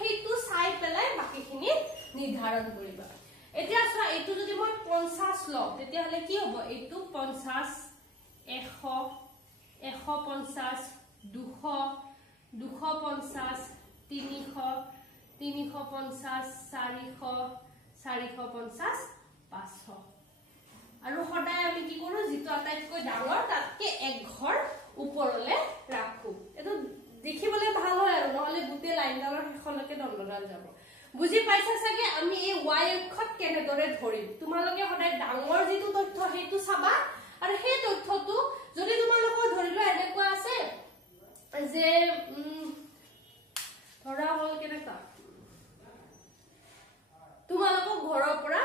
হেইটো চাই পেলাই বাকিখিনি নিৰ্ধাৰণ কৰিবা এতিয়া চোৱা এইটো যদি মই 50 লও তেতিয়া হলে কি হ'ব এইটো 50 100 150 200 250 300 350 400 450 500 আৰু সদায় আমি কি কৰো যেটো আটাইতকৈ ডাঙৰ তাতকে এক ঘৰ ওপৰলে ৰাখো এটো দেখিবলে ভাল হয় আৰু নহলে গুটে লাইনডালৰ হেখনকে দণ্ডডাল যাব বুজি পাইছা সাগে আমি এই y অক্ষত কেনেদৰে ধৰিম তোমালোকে সদায় ডাঙৰ যেটো তথ্য হেতু চাবা আৰু সেই তথ্যটো যদি তোমালোকৰ ধৰিলো এনেকুৱা আছে যে ধৰা হল কেনেকা তোমালোকৰ ঘৰৰ পৰা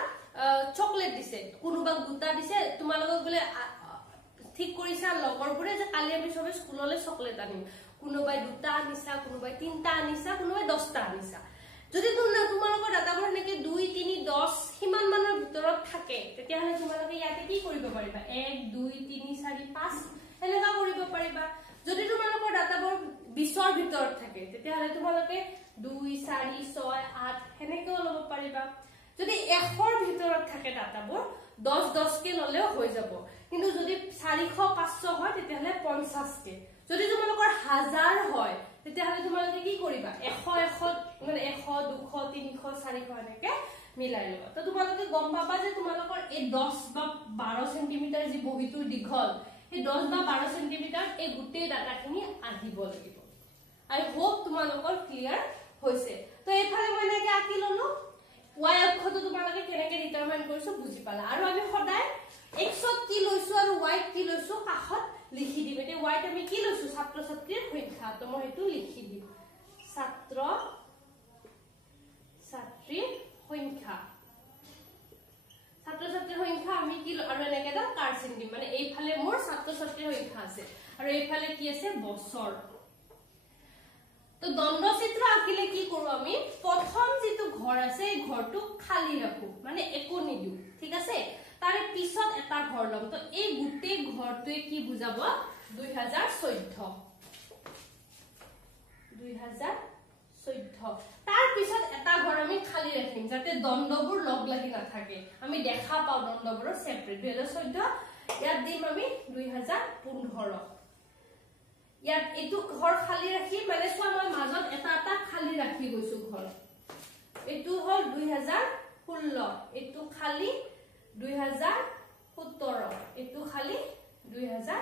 চকলেট দিছে কোনোবা গুটা দিছে তোমালোকক বলে ঠিক কৰিছা লগৰবোৰে যে কালি আমি সবে স্কুললৈ চকলেট আনিম কোনোবাই দুটা আনিছা কোনোবাই তিনটা আনিছা কোনোবাই 10টা আনিছা যদি তোমালোকৰ ডাটাবোৰ নেকি 2 3 10 হিমান মানৰ ভিতৰত থাকে তেতিয়া হলে তোমালোকে ইয়াতে কি কৰিব পাৰিবা 1 2 3 4 5 এনেকা কৰিব পাৰিবা যদি তোমালোকৰ ডাটাবোৰ 20ৰ ভিতৰত থাকে তেতিয়া হলে তোমালোকে 2 4 6 8 হেনেকৈ লব পাৰিবা যদি 100ৰ ভিতৰত থাকে ডাটাবোৰ 10 10 কে ললেও হৈ যাব কিন্তু যদি 400 500 হয় তেতিয়া হলে 50 কে যদি তোমালোকৰ 1000 হয় তেতিয়া হলে তোমালোকে কি কৰিবা 100 মানে 100 200 300 400 এনেকে মিলাই লবা তো তোমালোকে গম পাবা যে তোমালোকৰ এই 10 বা 12 সেন্টিমিটাৰ যি বহিটো দীঘল এই 10 বা 12 সেন্টিমিটাৰ এই গুটে ডাটাখিনি আহিব লাগিব আই হোপ তোমালোকৰ ক্লিয়াৰ হৈছে তো এফালে মই এনেকে আঁকি ললো y অক্ষটো তোমালোকে কেনেকে ডিটাৰমাইন কৰিছো বুজি পালা আৰু আমি সদায় x ত কি লৈছো আৰু y কি লৈছো কাখত লিখি দিম এতে y ত আমি কি লৈছো ছাত্ৰ ছাত্ৰীৰ সংখ্যা তো মই হেতু লিখি দিম ছাত্ৰ ছাত্ৰীৰ সংখ্যা আমি কি আৰু এনেকে এটা কাৰ্চিন দিম মানে এইফালে মোৰ ছাত্ৰ ছাত্ৰীৰ সংখ্যা আছে আৰু এইফালে কি আছে বছৰ তো দণ্ডচিত্ৰ আঁকিলে কি কৰো আমি প্ৰথম যেটো ঘৰ আছে এই ঘৰটো খালি ৰাখো মানে একো নিদু ঠিক আছে তাৰে পিছত এটা ঘৰ লম তো এই গুটে ঘৰটোৱে কি বুজাব 2014 তাৰ পিছত এটা ঘৰ আমি খালি ৰাখিম যাতে দণ্ডবোৰ লগ লাগি না থাকে আমি দেখা পাও দণ্ডবোৰ সেপাৰেট 2014 ইয়াত দিম আমি 2015 ইয়াত এটু ঘৰ খালি ৰাখি মানে চোৱা মই মাজত এটা এটা খালি ৰাখি গৈছো ঘৰ এটু হল 2016 এটু খালি 2017 এটু খালি 2018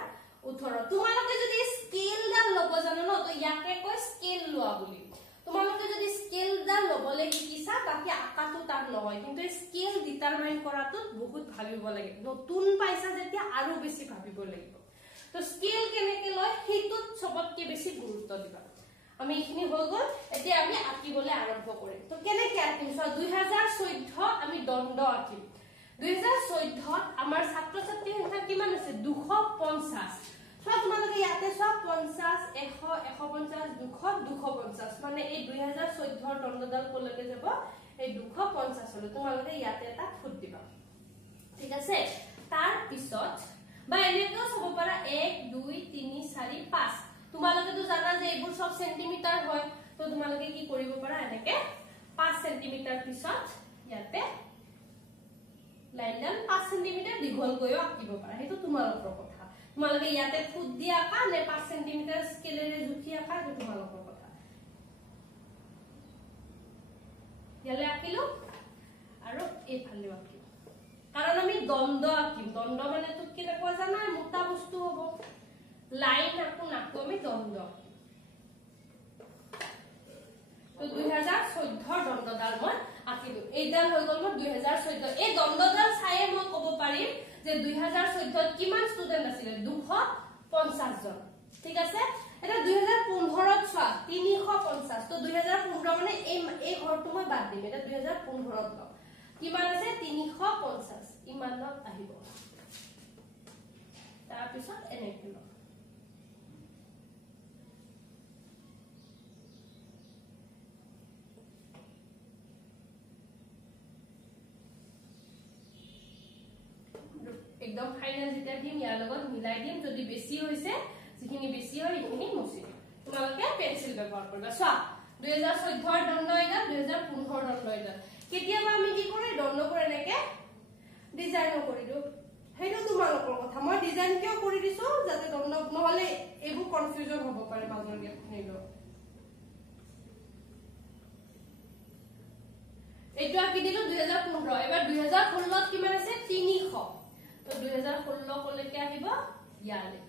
তোমালোকে যদি স্কেল ডাল লব জানো ন তো ইয়াকে কয় স্কেল লোৱা বুলি তোমালোকে যদি স্কেল ডাল লবলে শিকিছা বাকি আকাটো তাৰ নহয় কিন্তু স্কেল ডিটাৰমাইন কৰাটো বহুত ভাবিব লাগে নতুন পাইছা যেতিয়া আৰু বেছি ভাবিব লাগিব তো স্কেল কেনেকে লয় হেতুত সবতকে বেছি গুৰুত্ব দিবা আমি এখিনি হৈ গল এতিয়া আমি আঁকিবলে আৰম্ভ কৰিম তো কেনেকে আঁকিম 2014 আমি দণ্ড আঁকিম 2014 আমাৰ ছাত্ৰ ছাত্ৰীৰ সংখ্যা কিমান আছে 250 সব তোমালোকে ইয়াতে সব 50 100 150 200 250 মানে এই 2014 দণ্ডডাল কলৈকে যাব এই 250 হলে তোমালোকে ইয়াতে এটা ফুট দিবা ঠিক আছে তাৰ পিছত বা এনেকৈ সব পাৰা 1 2 3 4 5 তোমালোকে তো জানা যে এইবোৰ সব সেন্টিমিটাৰ হয় তো তোমালোকে কি কৰিব পাৰা এনেকে 5 সেন্টিমিটাৰ পিছত ইয়াতে লাইনডাল 5 সেন্টিমিটাৰ দীঘল গৈও আঁকিব পাৰা হেতু তোমালোকৰ কথা তোমালোকে ইয়াতে ফুট দিয়া আঁকা নে 5 সেন্টিমিটাৰ স্কেলেৰে জুখি আঁকা হেতু তোমালোকৰ কথা ইয়ালে আঁকিলো আৰু এই ফালে আঁকিম কাৰণ আমি দণ্ড আঁকিম দণ্ড মানে তো কেনেকুৱা জানা মোটা বস্তু হ'ব লাইন আকো নাকো আমি দণ্ড তো 2014 দণ্ডডাল মই আঁকিলো এইডাল হৈ গল মোৰ 2014 এই দণ্ডডাল চাইয়ে মই ক'ব পাৰিম যে 2014 কিমান ষ্টুডেন্ট আছিল 250 জন ঠিক আছে এটা 2015 ত চোৱা 350 তো 2015 মানে এই ঘৰটো মই বাদ দিম এটা 2015 ত কিমান আছে 350 ইমানত আহিব তাৰ পিছত এনেকৈ লও एकदम फाइनल जेटा दिम यार লগত মিলাই দিম যদি বেছি হৈছে যিখিনি বেছি হয় ইখিনি মুছি দিম তোমালোকে পেন্সিল ব্যৱহাৰ কৰিবা সো 2014 দণ্ড এটা 2015 দণ্ড এটা কেতিয়াবা আমি কি কৰে দণ্ড কৰে নেকে ডিজাইন কৰি দিও হেটো তোমালোকৰ কথা মই ডিজাইন কিয় কৰি দিছো যাতে দণ্ড নহলে এবু কনফিউজন হ'ব পাৰে মাজৰ গেপ নেলো এইটো কি দিলো 2015 এবাৰ 2016 ত কিমান আছে 300 तो 2016 কলৈকে আহিব ইয়ালে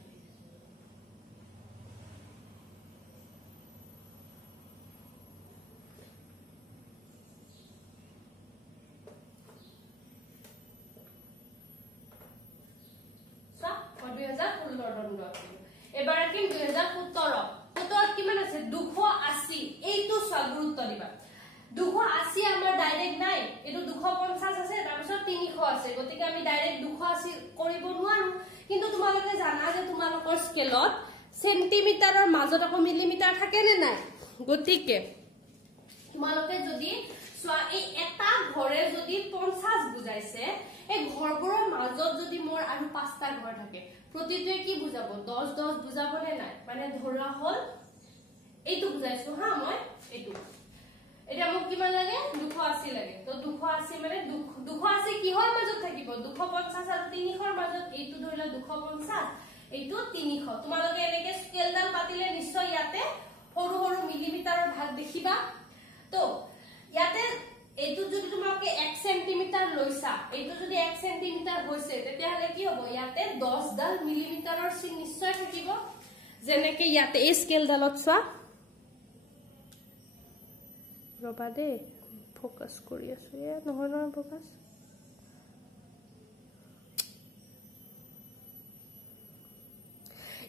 সো 2016 দণ্ড এবাৰ কি 2017 17 কিমান আছে 280 এইটো গুৰুত্ব দিবা 280 আমাৰ ডাইৰেক্ট নাই এটো 250 আছে তাৰ পিছত 300 আছে গতিকে আমি ডাইৰেক্ট 280 কৰিব নোৱাৰো কিন্তু তোমালোকে জানা যে তোমালোকৰ স্কেলত সেন্টিমিটাৰৰ মাজত আকৌ মিলিমিটাৰ থাকে নে নাই গতিকে তোমালোকে যদি সোৱা এই এটা ঘৰে যদি 50 বুজাইছে এই ঘৰবোৰৰ মাজত যদি মোৰ আৰু 5টা ঘৰ থাকে প্ৰতিটোৱে কি বুজাব 10 10 বুজাব নে নাই মানে ধৰা হল এইটো বুজাইছো হা মই এইটো এটা মোক কিমান লাগে 280 লাগে তো 280 মানে 280 কিহৰ মাজত থাকিব 250 আৰু 300 ৰ মাজত এইটো ধৰিলা 250 এইটো 300 তোমালোকে এনেকে স্কেলডাল পাতিলে নিশ্চয় ইয়াতে সৰু সৰু মিলিমিটাৰৰ ভাগ দেখিবা তো ইয়াতে এইটো যদি তোমালোকে 1 সেন্টিমিটাৰ লৈছা এইটো যদি 1 সেন্টিমিটাৰ হৈছে তেতিয়া হলে কি হ'ব ইয়াতে 10 ডাল মিলিমিটাৰৰ চিন নিশ্চয় থাকিব যেনেকে ইয়াতে এই স্কেলডালত চোৱা ৰবা দে ফোকাস কৰি আছো এ নহয় ফোকাস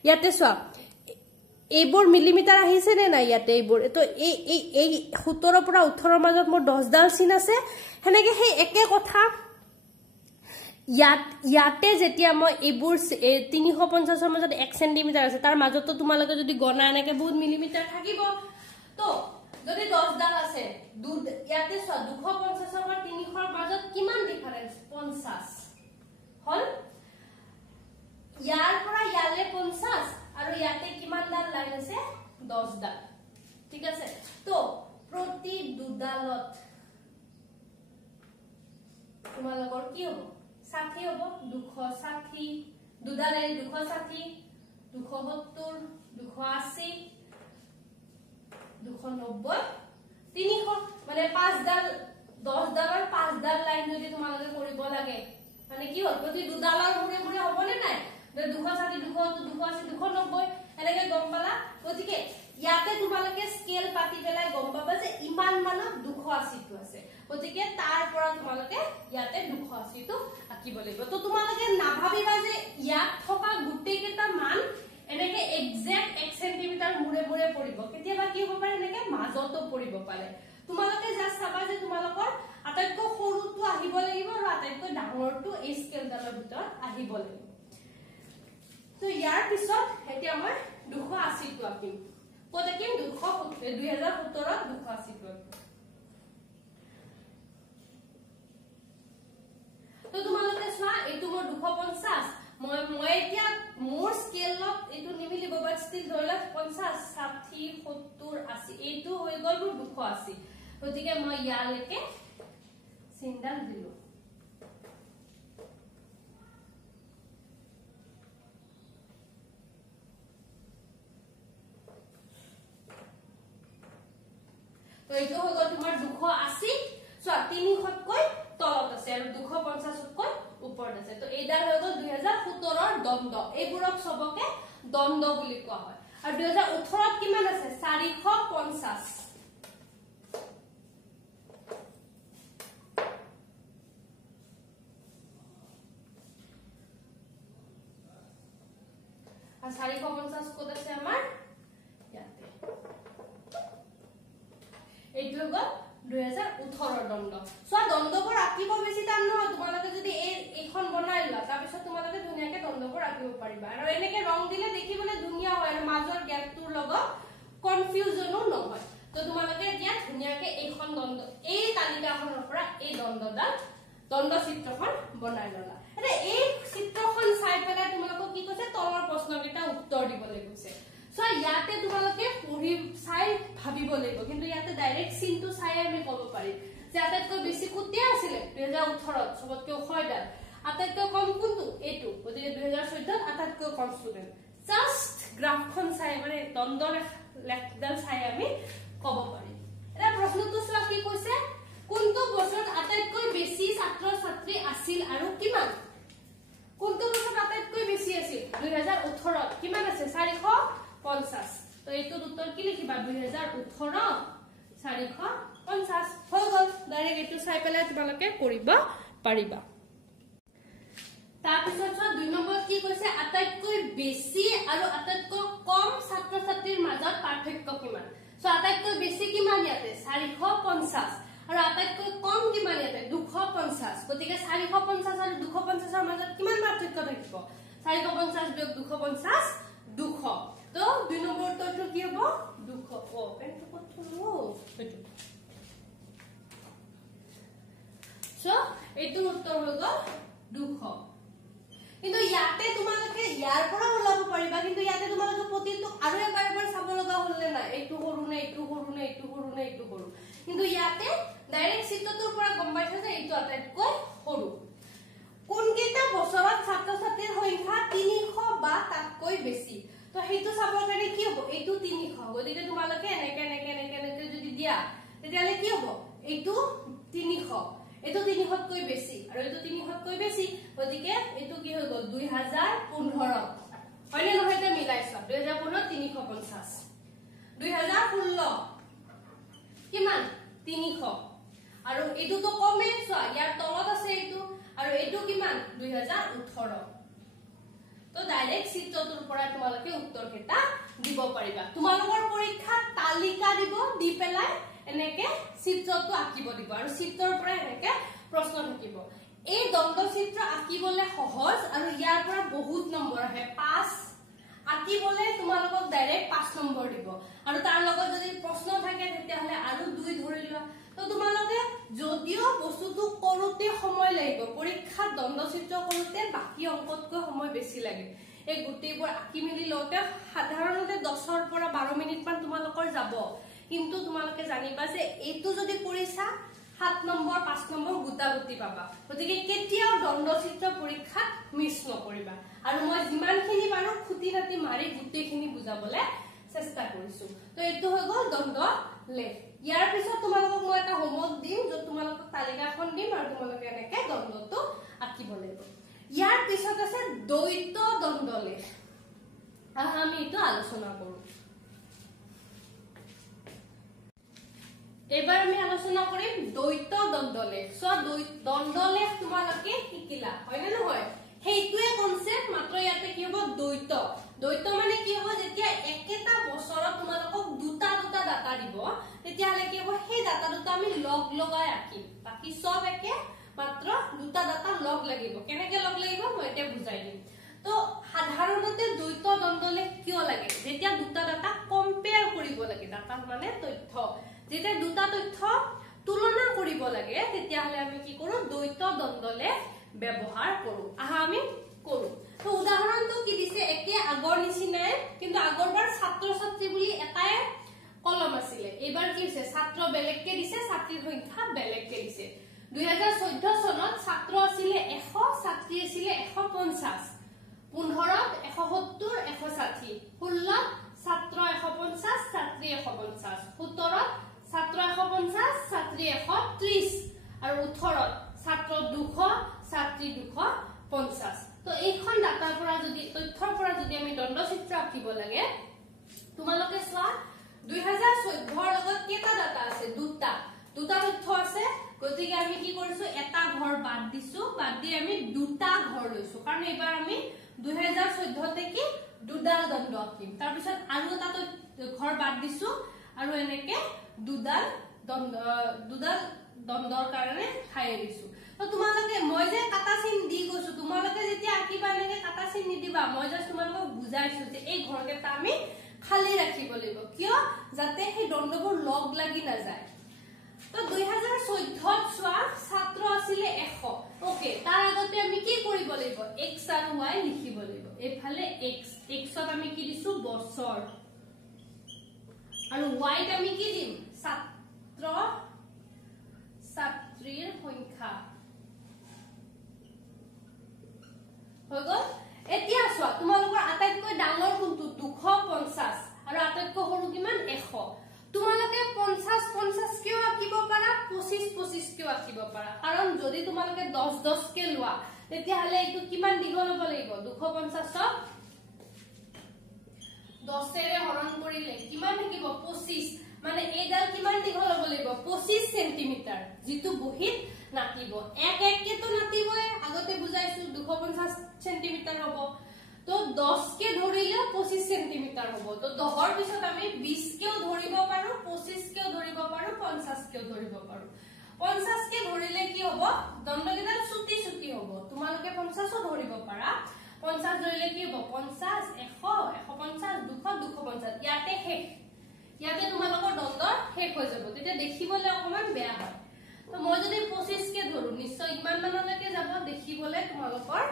ইয়াতে চোৱা এইবোৰ মিলিমিটাৰ আহিছে নে নাই ইয়াতে এইবোৰ তো এই 17 পৰা 18 মাজত মোৰ 10 ডাল চিন আছে হেনেকে হে একে কথা ইয়াতে যেতিয়া মই এইবোৰ 350 ৰ মাজত 1 সেন্টিমিটাৰ আছে তাৰ মাজত তোমালোকে যদি গণা এনেকে বহুত মিলিমিটাৰ থাকিব তো যদি 10 ডাল আছে ইয়াতে চোৱা 250 ৰ পৰা 300 ৰ মাজত কিমান ডিফাৰেন্স 50 হল ইয়াৰ পৰা ইয়ালে 50 আৰু ইয়াতে কিমান ডাল লাইন আছে 10 ডাল ঠিক আছে তো প্ৰতি দুডালত তোমালোকৰ কি হ'ব 60 হ'ব 260 দুডাল 260 270 280 290 300 মানে 5 ডাল 10 ডালৰ 5 ডাল লাইন যদি তোমালোকে কৰিব লাগে মানে কি হ'ল প্ৰতি দুডালৰ মুৰে মুৰে হ'বনে নাই 260 270 280 290 এনেকে গম পালা গতিকে ইয়াতে তোমালোকে স্কেল পাতি পেলাই গম পাবা যে ইমান মানত 280 টো আছে গতিকে তাৰ পৰা তোমালোকে ইয়াতে 280 টো আঁকিব লাগিব তো তোমালোকে নাভাবিবা যে ইয়াত থকা গুটেই কেটা মান এনেকে এক্সাক্ট 1 সেন্টিমিটাৰ মুৰে মুৰে পৰিব কেতিয়াবা কি হ'ব পাৰে এনেকে মাজতো পৰিব পাৰে তোমালোকে জাস্ট চাবা যে তোমালোকৰ আটাইতকৈ সৰুটো আহিব লাগিব আৰু আটাইতকৈ ডাঙৰটো এই স্কেলডালৰ ভিতৰত আহিব লাগিব তো ইয়াৰ পিছত এতিয়া মই 280 টো আঁকিম কত আঁকিম 2017 280 টো তো তোমালোকে চোৱা এইটো মোৰ 250 মই এতিয়া মোৰ স্কেলত এইটো নিমিলিব বাট ষ্টিল ধৰিলা 50 60 70 80 এইটো হৈ গ'ল মোৰ 280 গতিকে মই ইয়ালৈকে চিনডাল দিলো তো এইটো হৈ গ'ল তোমাৰ 280 চোৱা 300 কৈ তলত আছে আৰু 250 কৈ ওপৰত আছে তো এইডাল হৈ গ'ল 2017 ৰ দণ্ড এইবোৰক সবকে দণ্ড বুলি কোৱা হয় আৰু 2018 ত কিমান আছে 450 আৰ 450 কত আছে আমাৰ ইয়াতে এইটো গল 2018 দণ্ড সো দণ্ডবোৰ আঁকিব বেছি টান নহয় তোমালোকে যদি এইখন বনাই লোৱা তাৰ পিছত তোমালোকে ধুনিয়াকে দণ্ডবোৰ আঁকিব পাৰিবা আৰু এনেকে ৰং দিলে দেখিবলৈ ধুনিয়া হয় আৰু মাজৰ গ্যাপটোৰ লগত কনফিউজনো নহয় তো তোমালোকে এতিয়া ধুনিয়াকে এইখন দণ্ড এই তালিকাখনৰ পৰা এই দণ্ড চিত্ৰখন বনাই ললা এটা এই চিত্ৰখন চাই পেলাই তোমালোকক কি কৈছে তলৰ প্ৰশ্নকেইটা উত্তৰ দিব লাগিছে সো ইয়াতে তোমালোকে পঢ়ি চাই ভাবিব লাগিব কিন্তু ইয়াতে ডাইৰেক্ট চিনটো চাই আমি ক'ব পাৰিম যে আটাইতকৈ বেছি কোটিয়া আছিল 2018 সবতকৈ ওখডাল আটাইতকৈ কম কোনটো এইটো গতিকে 2014 আটাইতকৈ কম ষ্টুডেন্ট জাস্ট গ্ৰাফখন চাই মানে দণ্ডৰ লেখডাল চাই আমি ক'ব পাৰিম এটা প্ৰশ্নটো চোৱা কি কৈছে কোনটো বছৰত আটাইতকৈ বেছি ছাত্ৰ ছাত্ৰী আছিল আৰু কিমান কোনটো বছৰত আটাইতকৈ বেছি আছিল 2018 কিমান আছে 450 তো এইটো উত্তৰ কি লিখিবা 2018 450 হৈ গল ডাইৰেক্ট এইটো চাই পেলাই তোমালোকে কৰিব পাৰিবা তাৰ পিছত 2 নম্বৰত কি কৈছে আটাইতকৈ বেছি আৰু আটাইতকৈ কম ছাত্ৰ ছাত্ৰীৰ মাজত পাৰ্থক্য কিমান সো আটাইতকৈ বেছি কিমান ইয়াতে 450 আৰু আটাইতকৈ কম কিমান ইয়াতে 250 গতিকে 450 আৰু 250 ৰ মাজত কিমান পাৰ্থক্য থাকিব 450 বিয়োগ 250 200 তো 2 নম্বৰ উত্তৰটো কি হ'ব 200 ও পেনটো কত থলো সেইটো সো এইটো উত্তৰ হৈ গ'ল 200 কিন্তু ইয়াতে তোমালোকে ইয়াৰ পৰা ওলাব পাৰিবা কিন্তু ইয়াতে তোমালোকে প্ৰতিটো আৰু এবাৰ চাব লগা হ'লে না এইটো সৰু নে এইটো সৰু নে এইটো সৰু নে এইটো সৰু কিন্তু ইয়াতে ডাইৰেক্ট চিত্ৰটোৰ পৰা গম পাইছা যে এইটো আটাইতকৈ সৰু কোনকেইটা বছৰত ছাত্ৰ ছাত্ৰীৰ সংখ্যা 300 বা তাতকৈ বেছি তো সেইটো চাবৰ কাৰণে কি হ'ব এইটো 300 গতিকে তোমালোকে এনেকে যদি দিয়া তেতিয়ালে কি হ'ব এইটো 300 এইটো 300 কৈ বেছি আৰু এইটো 300 কৈ বেছি গতিকে এইটো কি হৈ গ'ল 2015 হয়নে নহয় এটা মিলাইছা 2015 350 2016 কিমান 300 আৰু এইটো তো কমে চোৱা ইয়াৰ তলত আছে এইটো আৰু এইটো কিমান 2018 তো ডাইৰেক্ট চিত্ৰটোৰ পৰা তোমালোকে উত্তৰ কেটা দিব পাৰিবা তোমালোকৰ পৰীক্ষা তালিকা দিব দি পেলাই এনেকে চিত্ৰটো আঁকিব দিব আৰু চিত্ৰৰ পৰা এনেকে প্ৰশ্ন থাকিব এই দণ্ড চিত্ৰ আঁকিবলে সহজ আৰু ইয়াৰ পৰা বহুত নম্বৰ আহে 5 আঁকিবলে তোমালোকক ডাইৰেক্ট 5 নম্বৰ দিব আৰু তাৰ লগত যদি প্ৰশ্ন থাকে তেতিয়াহলে আৰু 2 ধৰি লোৱা তো তোমালোকে যদিও বস্তুটো কৰোতে সময় লাগিব পৰীক্ষা দণ্ড চিত্ৰ কৰোতে বাকি অংকতকৈ সময় বেছি লাগে এই গুটিবোৰ আঁকি মিলি লওঁতে সাধাৰণতে 10 ৰ পৰা 12 মিনিট মান তোমালোকৰ যাব কিন্তু তোমালোকে জানিবা যে এইটো যদি কৰিছা 7 নম্বৰ 5 নম্বৰ গুটা গুটি পাবা গতিকে কেতিয়াও দণ্ডচিত্ৰ পৰীক্ষাত মিছ নকৰিবা আৰু মই যিমানখিনি পাৰো খুটি নাতি মাৰি গুটেখিনি বুজাবলে চেষ্টা কৰিছো তো এটো হৈ গল দণ্ড লেখ ইয়াৰ পিছত তোমালোকক মই এটা হোমৱৰ্ক দিম যত তোমালোকক তালিকাখন দিম আৰু তোমালোকে এনেকে দণ্ডটো আঁকিব লাগিব ইয়াৰ পিছত আছে দ্বৈত দণ্ড লেখ আমি এটো আলোচনা কৰো এবাৰ আমি আলোচনা কৰিম দ্বৈত দণ্ডলেখ সো দণ্ডলেখ তোমালোকে শিকিলা হয় না নহয় হেইটোৱে কনসেপ্ট মাত্ৰ ইয়াতে কি হ'ব দ্বৈত দ্বৈত মানে কি হ'ব যেতিয়া একেটা বছৰত তোমালোকক দুটা দুটা ডাটা দিব তেতিয়া হলে কি হ'ব সেই ডাটা দুটা আমি লগ লগাই আঁকিম বাকি সব একে মাত্ৰ দুটা ডাটা লগ লাগিব কেনেকে লগ লাগিব মই এটা বুজাই দিম তো সাধাৰণতে দ্বৈত দণ্ডলেখ কিয় লাগে যেতিয়া দুটা ডাটা কম্পেয়াৰ কৰিব লাগে ডাটা মানে তথ্য যেতিয়া দুটা তথ্য তুলনা কৰিব লাগে তেতিয়া হলে আমি কি কৰো দ্বৈত দণ্ডলেখ ব্যৱহাৰ কৰো আহা আমি কৰো তো উদাহৰণটো কি দিছে একে আগৰ নিচিনাই কিন্তু আগৰবাৰ ছাত্ৰ ছাত্ৰী বুলি এটাই কলম আছিল এবাৰ কি হৈছে ছাত্ৰ বেলেগকে দিছে ছাত্ৰীৰ সংখ্যা বেলেগকে দিছে 2014 চনত ছাত্ৰ আছিল 100 ছাত্ৰী আছিল 150 15ত 170 160 16ত ছাত্ৰ 150 ছাত্ৰী 150 17ত ছাত্ৰ 150 ছাত্ৰী 130 আৰু 18ত ছাত্ৰ 200 ছাত্ৰী 250 তো এইখন ডাটাৰ পৰা যদি তথ্যৰ পৰা যদি আমি দণ্ডচিত্ৰ আঁকিব লাগে তোমালোকে চোৱা 2014 ৰ লগত কেটা ডাটা আছে দুটা তথ্য আছে গতিকে আমি কি কৰিছো এটা ঘৰ বাদ দিছো বাদ দি আমি দুটা ঘৰ লৈছো কাৰণ এবাৰ আমি 2014 তে কি দুডাল দণ্ড আঁকিম তাৰ পিছত আৰু এটা ঘৰ বাদ দিছো আৰু এনেকে দুডাল দণ্ডৰ কাৰণে ঠাই দিছো তো তোমালোকে মই যে কাটা চিন দি গৈছো তোমালোকে যেতিয়া আঁকিবা এনেকে কাটা চিন নিদিবা মই জাস্ট তোমালোকক বুজাইছো যে এই ঘৰকেটা আমি খালি ৰাখিব লাগিব কিয় যাতে সেই দণ্ডবোৰ লগ লাগি না যায় তো 2014 ত সোৱা ছাত্ৰ আছিল 100 ওকে তাৰ আগতে আমি কি কৰিব লাগিব x আৰু y লিখিব লাগিব এফালে x ত আমি কি দিছো বছৰ আৰু y ত আমি কি দিম ছাত্ৰ ছাত্ৰীৰ সংখ্যা হৈ গল এতিয়া সোৱা তোমালোকৰ আটাইতকৈ ডাঙৰ কোনটো 250 আৰু আটাইতকৈ সৰু কিমান 100 তোমালোকে 50 50 কিয় আঁকিব পাৰা 25 25 কিয় আঁকিব পাৰা কাৰণ যদি তোমালোকে 10 10 কে লোৱা তেতিয়া হলে এইটো কিমান দীঘল হ'ব লাগিব 250 10 ৰে হৰণ কৰিলে কিমান থাকিব 25 মানে এইডাল কিমান দীঘল হ'ব লাগিব 25 সেন্টিমিটাৰ যেটো বহিত নাতিব এক এক কে তো নাতিবই আগতে বুজাইছো 250 সেন্টিমিটাৰ হ'ব তো 10 কে ধৰিলে 25 সেন্টিমিটাৰ হ'ব তো 10 ৰ পিছত আমি 20 কেও ধৰিব পাৰো 25 কেও ধৰিব পাৰো 50 কেও ধৰিব পাৰো 50 কে ধৰিলে কি হ'ব দণ্ডকেইডাল ছুটি ছুটি হ'ব তোমালোকে 50 ধৰিব পাৰা 50 ধৰিলে কি হ'ব 50 100 150 200 250 ইয়াতে শেষ ইয়াতে তোমালোকৰ দণ্ড শেষ হৈ যাব তেতিয়া দেখিবলৈ অকমান বেয়া হয় তো মই যদি 25 কে ধৰো নিশ্চয় ইমান মানলৈকে যাব দেখিবলৈ তোমালোকৰ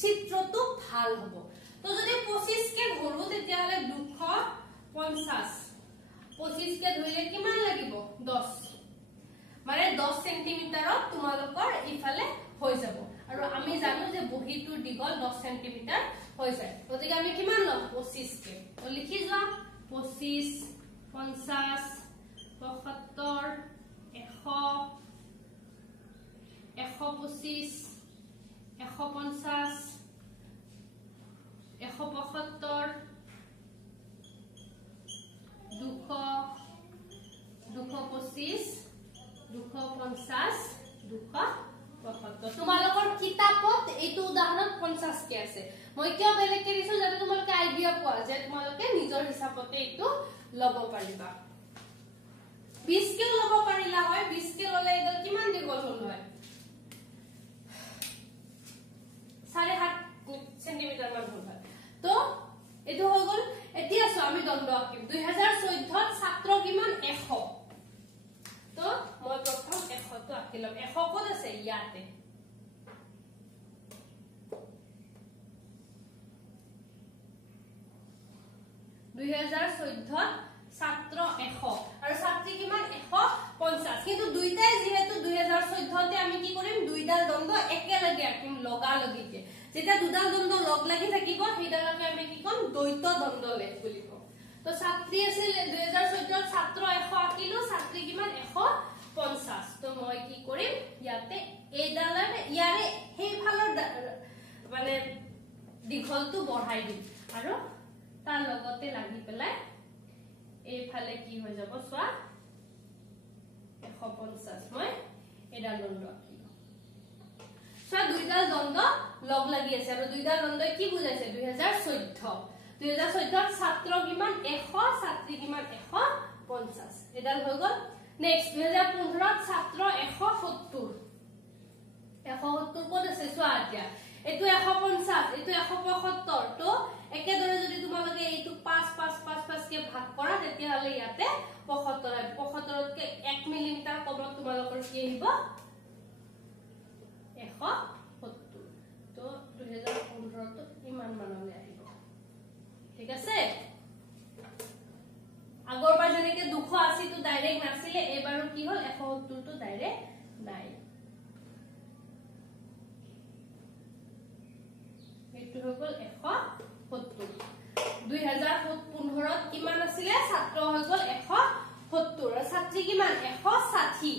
চিত্ৰটো ভাল হ'ব তো যদি 25 কে ধৰো তেতিয়া হলে 250 25 কে ধৰিলে কিমান লাগিব 10 মানে 10 সেন্টিমিটাৰত তোমালোকৰ ইফালে হৈ যাব আৰু আমি জানো যে বহিটো দীঘল 10 সেন্টিমিটাৰ হৈ যায় গতিকে আমি কিমান লম 25 কে তো লিখি যোৱা 25 50 75 100 125 150 175 200 225 250 275 তোমালোকৰ কিতাপত এইটো উদাহৰণ 50 কে আছে মই কিয় বেলেগকে দিছো যাতে তোমালোকে আইডিয়া পোৱা যে তোমালোকে নিজৰ হিচাপতে এইটো লব পাৰিবা 20 কে লব পাৰিলা হয় 20 কে ললে এডাল কিমান দীঘল হ'ল হয় 7.5 সেন্টিমিটাৰ মান হ'ল হয় তো এটো হৈ গল এতিয়া সো আমি দণ্ড আঁকিম 2014 ত ছাত্ৰ কিমান 100 তো মই প্ৰথম 100 তো আঁকিলাম 100 ক'ত আছে ইয়াতে 2014 ছাত্ৰ 100 আৰু ছাত্ৰী কিমান 150 কিন্তু দুইটাই যেহেতু দুইডাল দণ্ড একেলগে আঁকিম লগালগিকে যেতিয়া দুডাল দণ্ড লগ লাগি থাকিব সেইডালকে আমি কি কম দ্বৈত দণ্ড লেখ বুলি কম তো ছাত্ৰী আছিল 2014 ছাত্ৰ 100 আঁকিলো ছাত্ৰী কিমান 150 তো মই কি কৰিম ইয়াতে এইডালৰ ইয়াৰে সেই ফালৰ মানে দীঘলটো বঢ়াই দিম আৰু তাৰ লগতে লাগি পেলাই এই ফালে কি হৈ যাব সোৱা 150 মই এডাল দণ্ড আঁকিলো সোৱা দুইডাল দণ্ড লগ লাগি আছে আৰু দুইডাল দণ্ডই কি বুজাইছে 2014 ছাত্ৰ কিমান 100 ছাত্ৰী কিমান 150 এডাল হৈ গল নেক্সট 2015 ছাত্ৰ 170 ক'ত আছে সোৱা এতিয়া এটো 150 এটো 175 তো একেদৰে যদি তোমালোকে এইটো 5 5 5 5 কে ভাগ কৰা তেতিয়া হলে ইয়াতে 75 হয় 75 কে 1 মিলিমিটাৰ কমত তোমালোকৰ কি আহিব 170 তো 2015 তো ইমান মানলে আহিব ঠিক আছে আগৰবাৰ যেনেকে 280 তো ডাইৰেক্ট নাছিলে এবাৰো কি হল 170 তো ডাইৰেক্ট নাই এটো হৈ গল 170 2015 কিমান আছিল ছাত্ৰ হৈ গল 170 আৰু ছাত্ৰী কিমান 160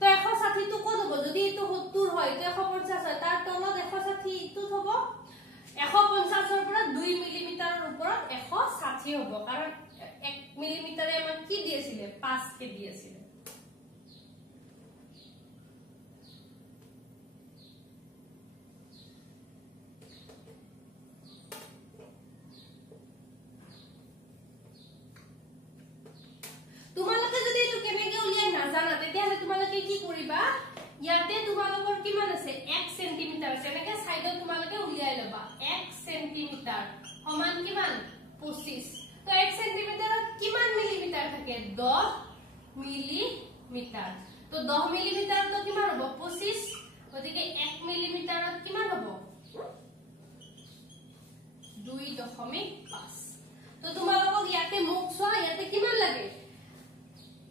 তো 160 তো কত হ'ব যদি এটো 70 হয় তো 150 হয় তাৰ তলত 160 ইটো হ'ব 150 ৰ পৰা 2 মিলিমিটাৰৰ ওপৰত 160 হ'ব কাৰণ 1 মিলিমিটাৰে আমাক কি দিয়েছিলে 5 কে দিয়েছিলে তোমালোকে যদি এটো কেনেকে উলিয়াই নাজানা তেতিয়া হলে তোমালোকে কি কৰিবা ইয়াতে তোমালোকৰ কিমান আছে 1 সেন্টিমিটাৰ আছে এনেকে সাইডত তোমালোকে উলিয়াই লবা 1 সেন্টিমিটাৰ সমান কিমান 25 তো 1 সেন্টিমিটাৰত কিমান মিলিমিটাৰ থাকে 10 মিলিমিটাৰ তো 10 মিলিমিটাৰ তো কিমান হ'ব 25 গতিকে 1 মিলিমিটাৰত কিমান হ'ব 2.5 তো তোমালোকক ইয়াতে মুখ সোৱা ইয়াতে কিমান লাগে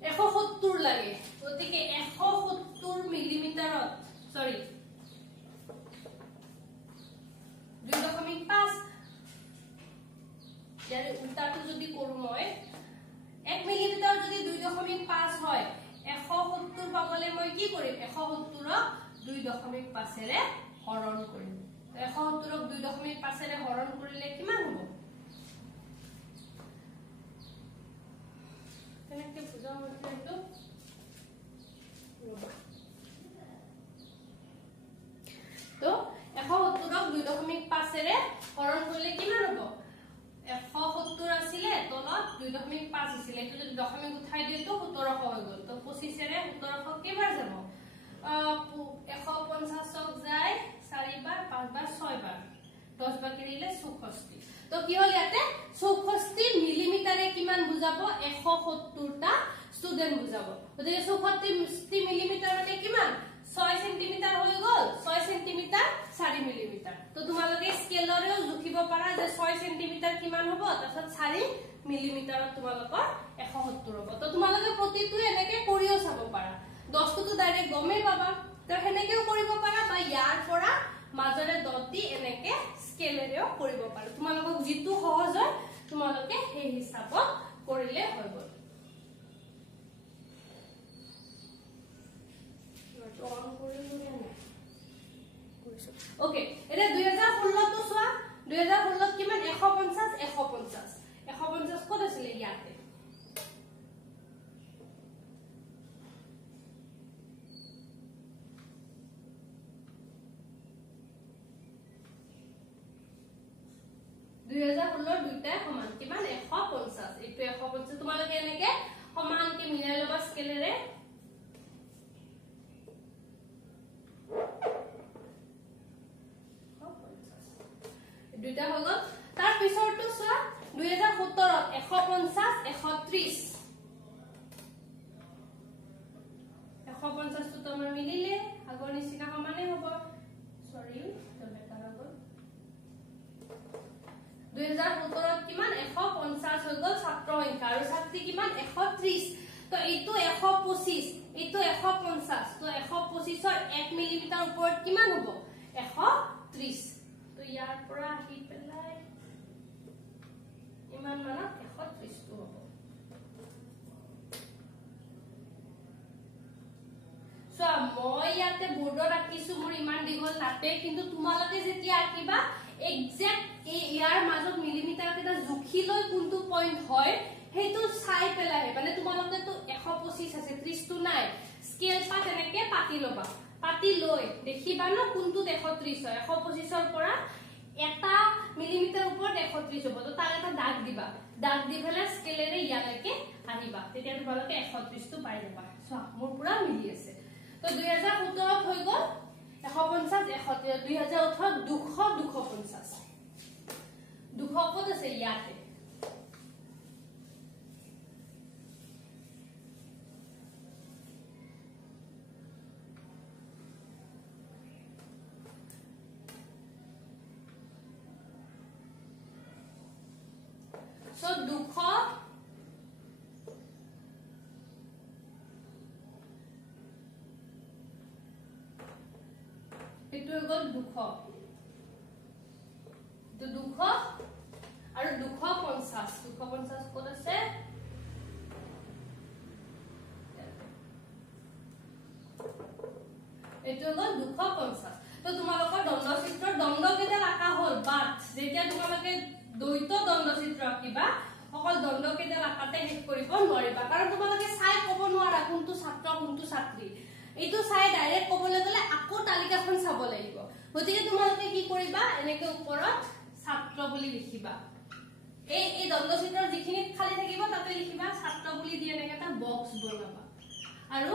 170 লাগে গতিকে 170 মিলিমিটাৰত সৰি 2.5 ইয়াৰে উল্টাটো যদি কৰো মই 1 মিলিমিটাৰ যদি 2.5 হয় 170 পাবলে মই কি কৰিম 170 ক 2.5 ৰে হৰণ কৰিম 170 ক 2.5 ৰে হৰণ কৰিলে কিমান হ'ব কেনেকে বুজাম এইটো তো 170 ক 2.5 ৰে হৰণ কৰিলে কিমান হ'ব 170 আছিল তলত 2.5 আছিল এটো যদি দশমিক উঠাই দিও তো 1700 হৈ গল তো 25 ৰে 1700 কেবাৰ যাব 150 ক যায় 4 বাৰ 5 বাৰ 6 বাৰ 10 বাৰ কৰিলে 64 তো কি হল ইয়াতে 64 মিলিমিটাৰে কিমান বুজাব 170 টা ষ্টুডেন্ট বুজাব গতিকে 64 মিলিমিটাৰ মানে কিমান 6 সেন্টিমিটাৰ হৈ গল 6 সেন্টিমিটাৰ 4 মিলিমিটাৰ তো তোমালোকে স্কেলৰেও জুখিব পাৰা যে 6 সেন্টিমিটাৰ কিমান হ'ব তাৰছত 4 মিলিমিটাৰত তোমালোকৰ 170 হ'ব তো তোমালোকে প্ৰতিটো এনেকে কৰিও চাব পাৰা 10 টো ডাইৰেক্ট গমে পাবা তো হেনেকেও কৰিব পাৰা বা ইয়াৰ পৰা মাজৰে 10 দি এনেকে স্কেলৰেও কৰিব পাৰা তোমালোকক যিটো সহজ হয় তোমালোকে সেই হিচাপত কৰিলে হৈ গল ओके এটা 2016 তো সোৱা 2016 কিমান 150 কত আছিল ইয়াতে দুইটা সমান কিমান 150 এটো 150 তোমালোকে এনেকে সমান কে মিলাই লবা স্কেলৰে দুইটা হৈ গল তাৰ পিছৰটো সোৱা 2017 150 130 150 তো আমাৰ মিলিলে আগৰ নিচিনা সমানে হ'ব সৰি তো বেটাৰ হ'ব 2017 কিমান 150 হৈ গল ছাত্ৰ সংখ্যা আৰু ছাত্ৰী কিমান 130 তো এইটো 125 এইটো 150 তো 125 1 মিলিমিটাৰ ওপৰত কিমান হ'ব 130 তো ইয়াৰ পৰা আহি পেলাই ইমান মানত 130 টো হ'ব সো মই ইয়াতে বোৰ্ডত আঁকিছো মোৰ ইমান দীঘল নাপে কিন্তু তোমালোকে যেতিয়া আঁকিবা এক্সাক্ট ইয়াৰ মাজত মিলিমিটাৰ এটা জুখি লৈ কোনটো পইণ্ট হয় হেতু চাই পেলাই মানে তোমালোকে তো 125 আছে 30 টো নাই স্কেল পাত এনেকে পাতি লবা পাতি লৈ দেখিবা ন কোনটো 130 হয় 125 ৰ পৰা এটা মিলিমিটাৰ ওপৰত 130 হ'ব তো তাৰ এটা দাগ দিবা দাগ দি পেলাই স্কেলেৰে ইয়ালৈকে আহিবা তেতিয়া তোমালোকে 130 টো পাই যাবা সো মোৰ পুৰা মিলি আছে তো 2017 হৈ গল 150 2018 200 250 200 কত আছে ইয়াতে So 200 itu gol 200 itu 200 আৰু 250 কত আছে এটো গল 250 তো তোমালোকৰ দণ্ডচিত্ৰৰ দণ্ড কেটা ৰাখা হ'ল বাট যেতিয়া তোমালোকে দ্বৈত দণ্ডচিত্ৰ আঁকিবা অকল দণ্ড কেটা ৰাখাতে শেষ কৰিব নোৱাৰিবা কাৰণ তোমালোকে চাই ক'ব নোৱাৰা কোনটো ছাত্ৰ কোনটো ছাত্ৰী এইটো চাই ডাইৰেক্ট ক'বলৈ গলে আকৌ তালিকাখন চাব লাগিব গতিকে তোমালোকে কি কৰিবা এনেকে ওপৰত ছাত্ৰ বুলি লিখিবা এই দণ্ডচিত্ৰৰ যিখিনি খালি থাকিব তাতে লিখিবা ছাত্ৰ বুলি দি এনেকে এটা বক্স বনাবা আৰু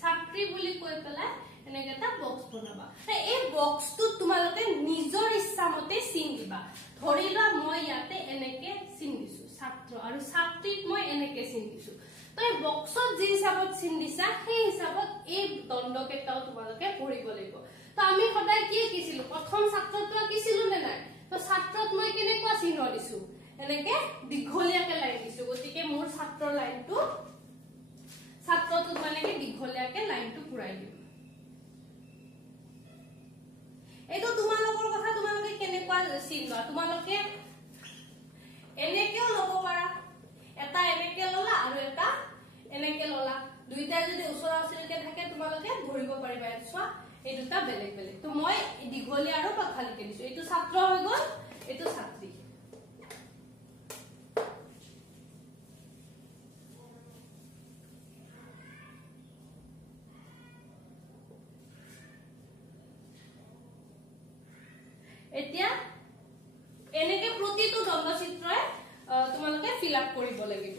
ছাত্ৰী বুলি কৈ পেলাই এনেকে এটা বক্স বনাবা এই বক্সটো তোমালোকে নিজৰ ইচ্ছা মতে চিন দিবা ধৰিলা মই ইয়াতে এনেকে চিন দিছো ছাত্ৰ আৰু ছাত্ৰীক মই এনেকে চিন দিছো তো এই বক্সত যি হিচাপত চিন দিছা সেই হিচাপত এই দণ্ডকেটাও তোমালোকে পঢ়িব লাগিব তো আমি সদায় কি কিছিলো প্ৰথম ছাত্ৰটো কিছিলো নে নাই তো ছাত্ৰত মই কেনেকুৱা চিহ্ন দিছো এনেকে দীঘলীয়াকে লাইন দিছো গতিকে মোৰ ছাত্ৰ লাইনটো ছাত্ৰটো মানে কি দীঘলীয়াকে লাইনটো পুৰাই দিম এইটো তোমালোকৰ কথা তোমালোকে কেনেকুৱা চিহ্ন তোমালোকে এনেকেও ল'ব পাৰা এটা এনেকে ললা আৰু এটা এনেকে ললা দুইটা যদি ওচৰা ওচৰিকে থাকে তোমালোকে ধৰিব পাৰিবা চোৱা এই দুটা বেলেগ বেলেগ তো মই দীঘলীয়া আৰু পাখালিকে দিছো এইটো ছাত্ৰ হৈ গল এইটো ছাত্ৰী এতিয়া এনেকে প্ৰতিটো দণ্ডচিত্ৰই তোমালোকে ফিল আপ কৰিব লাগিব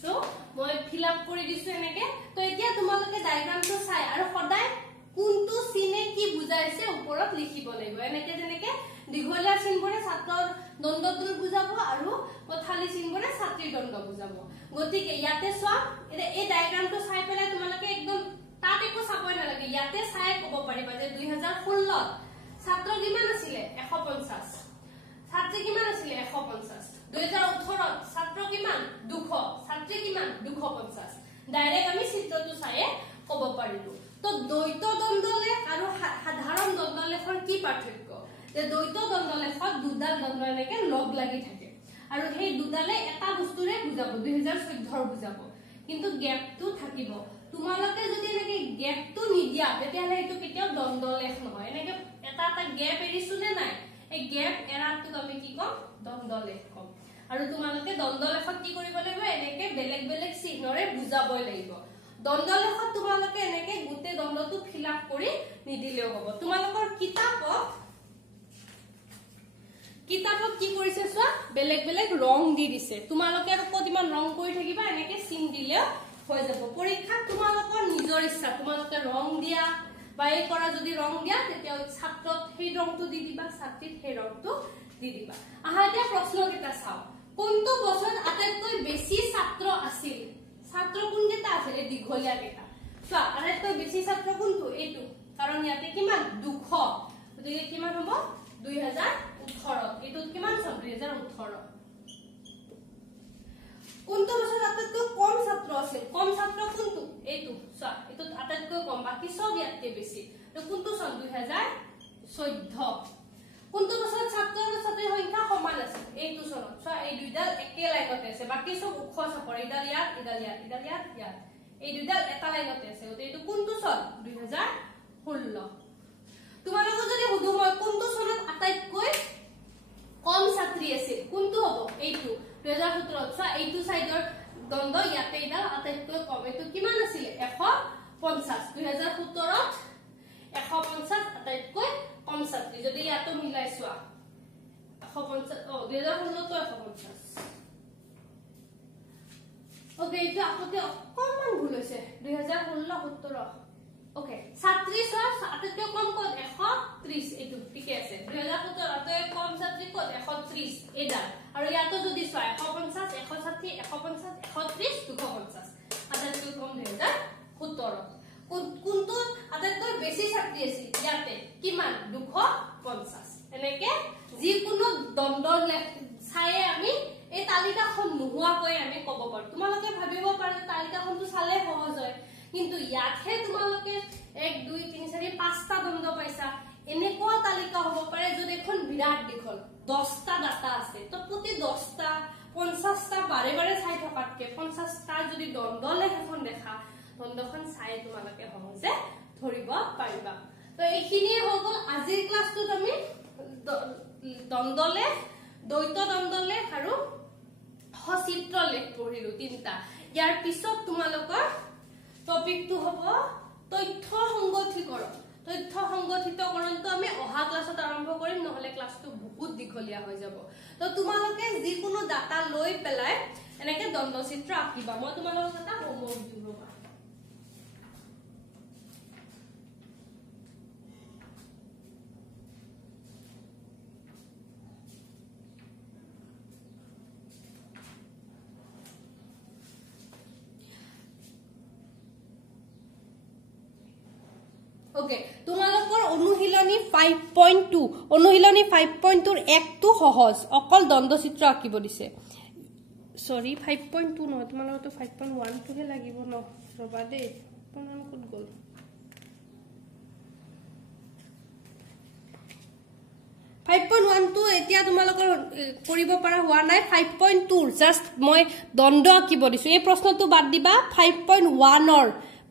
সো মই ফিল আপ কৰি দিছো এনেকে তো এতিয়া তোমালোকে ডায়াগ্ৰামটো চাই আৰু সদায় কোনটো চিনে কি বুজাইছে ওপৰত লিখিব লাগিব এনেকে যেনেকে দীঘলীয়া চিনবোৰে ছাত্ৰৰ দণ্ডটো বুজাব আৰু পথালি চিনবোৰে ছাত্ৰীৰ দণ্ড বুজাব গতিকে ইয়াতে চোৱা এই ডায়াগ্ৰামটো চাই পেলাই তোমালোকে একদম তাত একো চাবই নালাগে ইয়াতে চাই ক'ব পাৰিবা যে 2016 ছাত্ৰ কিমান আছিল 150 ছাত্ৰী কিমান আছিল 150 2018 ছাত্ৰ কিমান 200 ছাত্ৰী কিমান 250 ডাইৰেক্ট আমি চিত্ৰটো চাই ক'ব পাৰিলো তো দ্বৈত দণ্ডলেখ আৰু সাধাৰণ দণ্ডলেখৰ কি পাৰ্থক্য যে দ্বৈত দণ্ডলেখত দুডাল দণ্ড এনেকে লগ লাগি থাকে আৰু সেই দুডালে এটা বস্তুৰে বুজাব 2014 বুজাব কিন্তু গ্যাপটো থাকিব তোমালোকে যদি এনেকে গ্যাপটো নিদিয়া তেতিয়ালে এটো কেতিয়াও দণ্ডলেখ নহয় এনেকে এটা এটা গ্যাপ এৰিছো নে নাই এই গ্যাপ এৰাটো আমি কি কম দণ্ডলেখ কম আৰু তোমালোকে দণ্ডলেখত কি কৰিব লাগিব এনেকে বেলেগ বেলেগ চিহ্নৰে বুজাবই লাগিব দণ্ডলেখত তোমালোকে এনেকে গুটে দণ্ডটো ফিল আপ কৰি নিদিলেও হ'ব তোমালোকৰ কিতাপত কি কৰিছে চোৱা বেলেগ বেলেগ ৰং দি দিছে তোমালোকে আৰু কত ইমান ৰং কৰি থাকিবা এনেকে চিন দিলে হৈ যাব পৰীক্ষা তোমালোকৰ নিজৰ ইচ্ছা তোমালোকে ৰং দিয়া বাই কৰা যদি ৰং দিয়া তেতিয়া ছাত্ৰত সেই ৰংটো দি দিবা ছাত্ৰীত সেই ৰংটো দি দিবা আহা এতিয়া প্ৰশ্ন কেইটা চাও কোনটো বছৰত আটাইতকৈ বেছি ছাত্ৰ আছিল ছাত্ৰ কোন কেইটা আছিল এই দীঘলীয়া কেইটা চোৱা আটাইতকৈ বেছি ছাত্ৰ কোনটো এইটো কাৰণ ইয়াতে কিমান 200 গতিকে কিমান হ'ব 2018 এটো কিমান চন 2018 কোনটো বছৰত আটাইতকৈ কম ছাত্ৰ আছিল কম ছাত্ৰ কোনটো এইটো চোৱা এইটো আটাইতকৈ কম বাকি সব ইয়াতকৈ বেছি তো কোনটো চন 2014 কোনটো বছৰত ছাত্ৰ আৰু ছাত্ৰীৰ সংখ্যা সমান আছিল এইটো চনত চোৱা এই দুইডাল একে লাইনতে আছে বাকি সব ওখ চাপৰ ইডাল ইয়াত ইয়াত এই দুইডাল এটা লাইনতে আছে তো এইটো কোনটো চন 2016 তোমালোক যদি হুদু মই কোনটো চনত আটাইতকৈ কম ছাত্ৰী আছিল কোনটো হ'ব এইটো 2017 চোৱা এইটো সাইডৰ দ্বন্দ্ব ইয়াতে ইডাল আটাইতকৈ কম এইটো কিমান আছিল 150 2017 150 আটাইতকৈ কম ছাত্ৰী যদি ইয়াতো মিলাই চোৱা 150 2016 তো 150 ওকে এইটো আপতে অকমান ভুল হৈছে 2016 17 ওকে ছাত্ৰী চোৱা আটাইতকৈ কম কত 130 এইটো ঠিকে আছে 2017 আটাইতকৈ কম ছাত্ৰী কত 130 এডাল আৰু ইয়াতো যদি চোৱা 150 160 150 130 250 আটাইতকৈ কম 2017 কোনটো আটাইতকৈ বেছি ছাত্ৰী আছিল ইয়াতে কিমান 250 এনেকে যিকোনো দ্বন্দ্ব চাই আমি এই তালিকাখন নোহোৱাকৈ আমি ক'ব পাৰো তোমালোকে ভাবিব পাৰে তালিকাখনটো চালে সহজ হয় কিন্তু ইয়াতহে তোমালোকে 1 2 3 4 5টা দ্বন্দ্ব পাইছা এনেকুৱা তালিকা হ'ব পাৰে যদি এখন বিৰাট দীঘল 10টা ডাটা আছে তো প্ৰতি 10টা 50টা বাৰে বাৰে চাই থকাতকে 50টা যদি দ্বন্দ্ব লেখন দেখা দ্বন্দ্বখন চাই তোমালোকে সহজে ধৰিব পাৰিবা তো এইখিনিয়ে হৈ গ'ল আজিৰ ক্লাছটোত আমি দ্বন্দ্বলে দ্বৈত দ্বন্দ্বলে আৰু সচিত্ৰ লেখ পঢ়িলো তিনটা ইয়াৰ পিছত তোমালোকৰ টপিকটো হ'ব তথ্য সংগঠিতকৰণটো আমি অহা ক্লাছত আৰম্ভ কৰিম নহলে ক্লাছটো বহুত দীঘলীয়া হৈ যাব তো তোমালোকে যিকোনো ডাটা লৈ পেলাই এনেকে দ্বন্দ্ব চিত্ৰ আঁকিবা মই তোমালোকক এটা হোমৱৰ্ক দিব ওকে তোমালোকৰ অনুশীলনী 5.2 অনুশীলনী 5.2 ৰ একটো সহজ অকল দ্বন্দ্ব চিত্ৰ আঁকিব দিছে সৰি 5.2 নহয় তোমালোকটো 5.1 টোহে লাগিব ন ৰবা দে কোন ক'ত গল 5.1 টো এতিয়া তোমালোকৰ কৰিব পৰা হোৱা নাই 5.2 জাস্ট মই দ্বন্দ্ব আঁকিব দিছো এই প্ৰশ্নটো বাদ দিবা 5.1 ৰ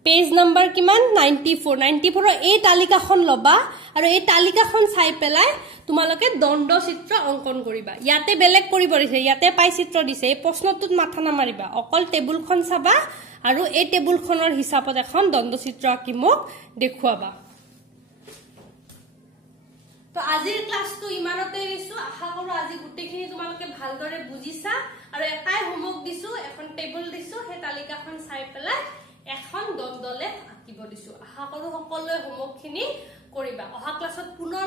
পেজ নাম্বাৰ কিমান 94 এই তালিকাখন লবা আৰু এই তালিকাখন চাই পেলাই তোমালোকে দ্বন্দ্ব চিত্ৰ অংকন কৰিবা ইয়াতে বেলেগ কৰিব দিছে ইয়াতে পাই চিত্ৰ দিছে এই প্ৰশ্নটোত মাথা নামাৰিবা অকল টেবুলখন চাবা আৰু এই টেবুলখনৰ হিচাপত এখন দ্বন্দ্ব চিত্ৰ আঁকি মোক দেখুৱাবা তো আজিৰ ক্লাছটো ইমানতে এৰিছো আশা কৰো আজি গুটেখিনি তোমালোকে ভালদৰে বুজিছা আৰু এটাই হোমৱৰ্ক দিছো এখন টেবুল দিছো সেই তালিকাখন চাই পেলাই এখন দ্বন্দ্বলে আঁকিব দিছো আশা কৰো সকলোৱে হোমৱৰ্কখিনি কৰিবা অহা ক্লাছত পুনৰ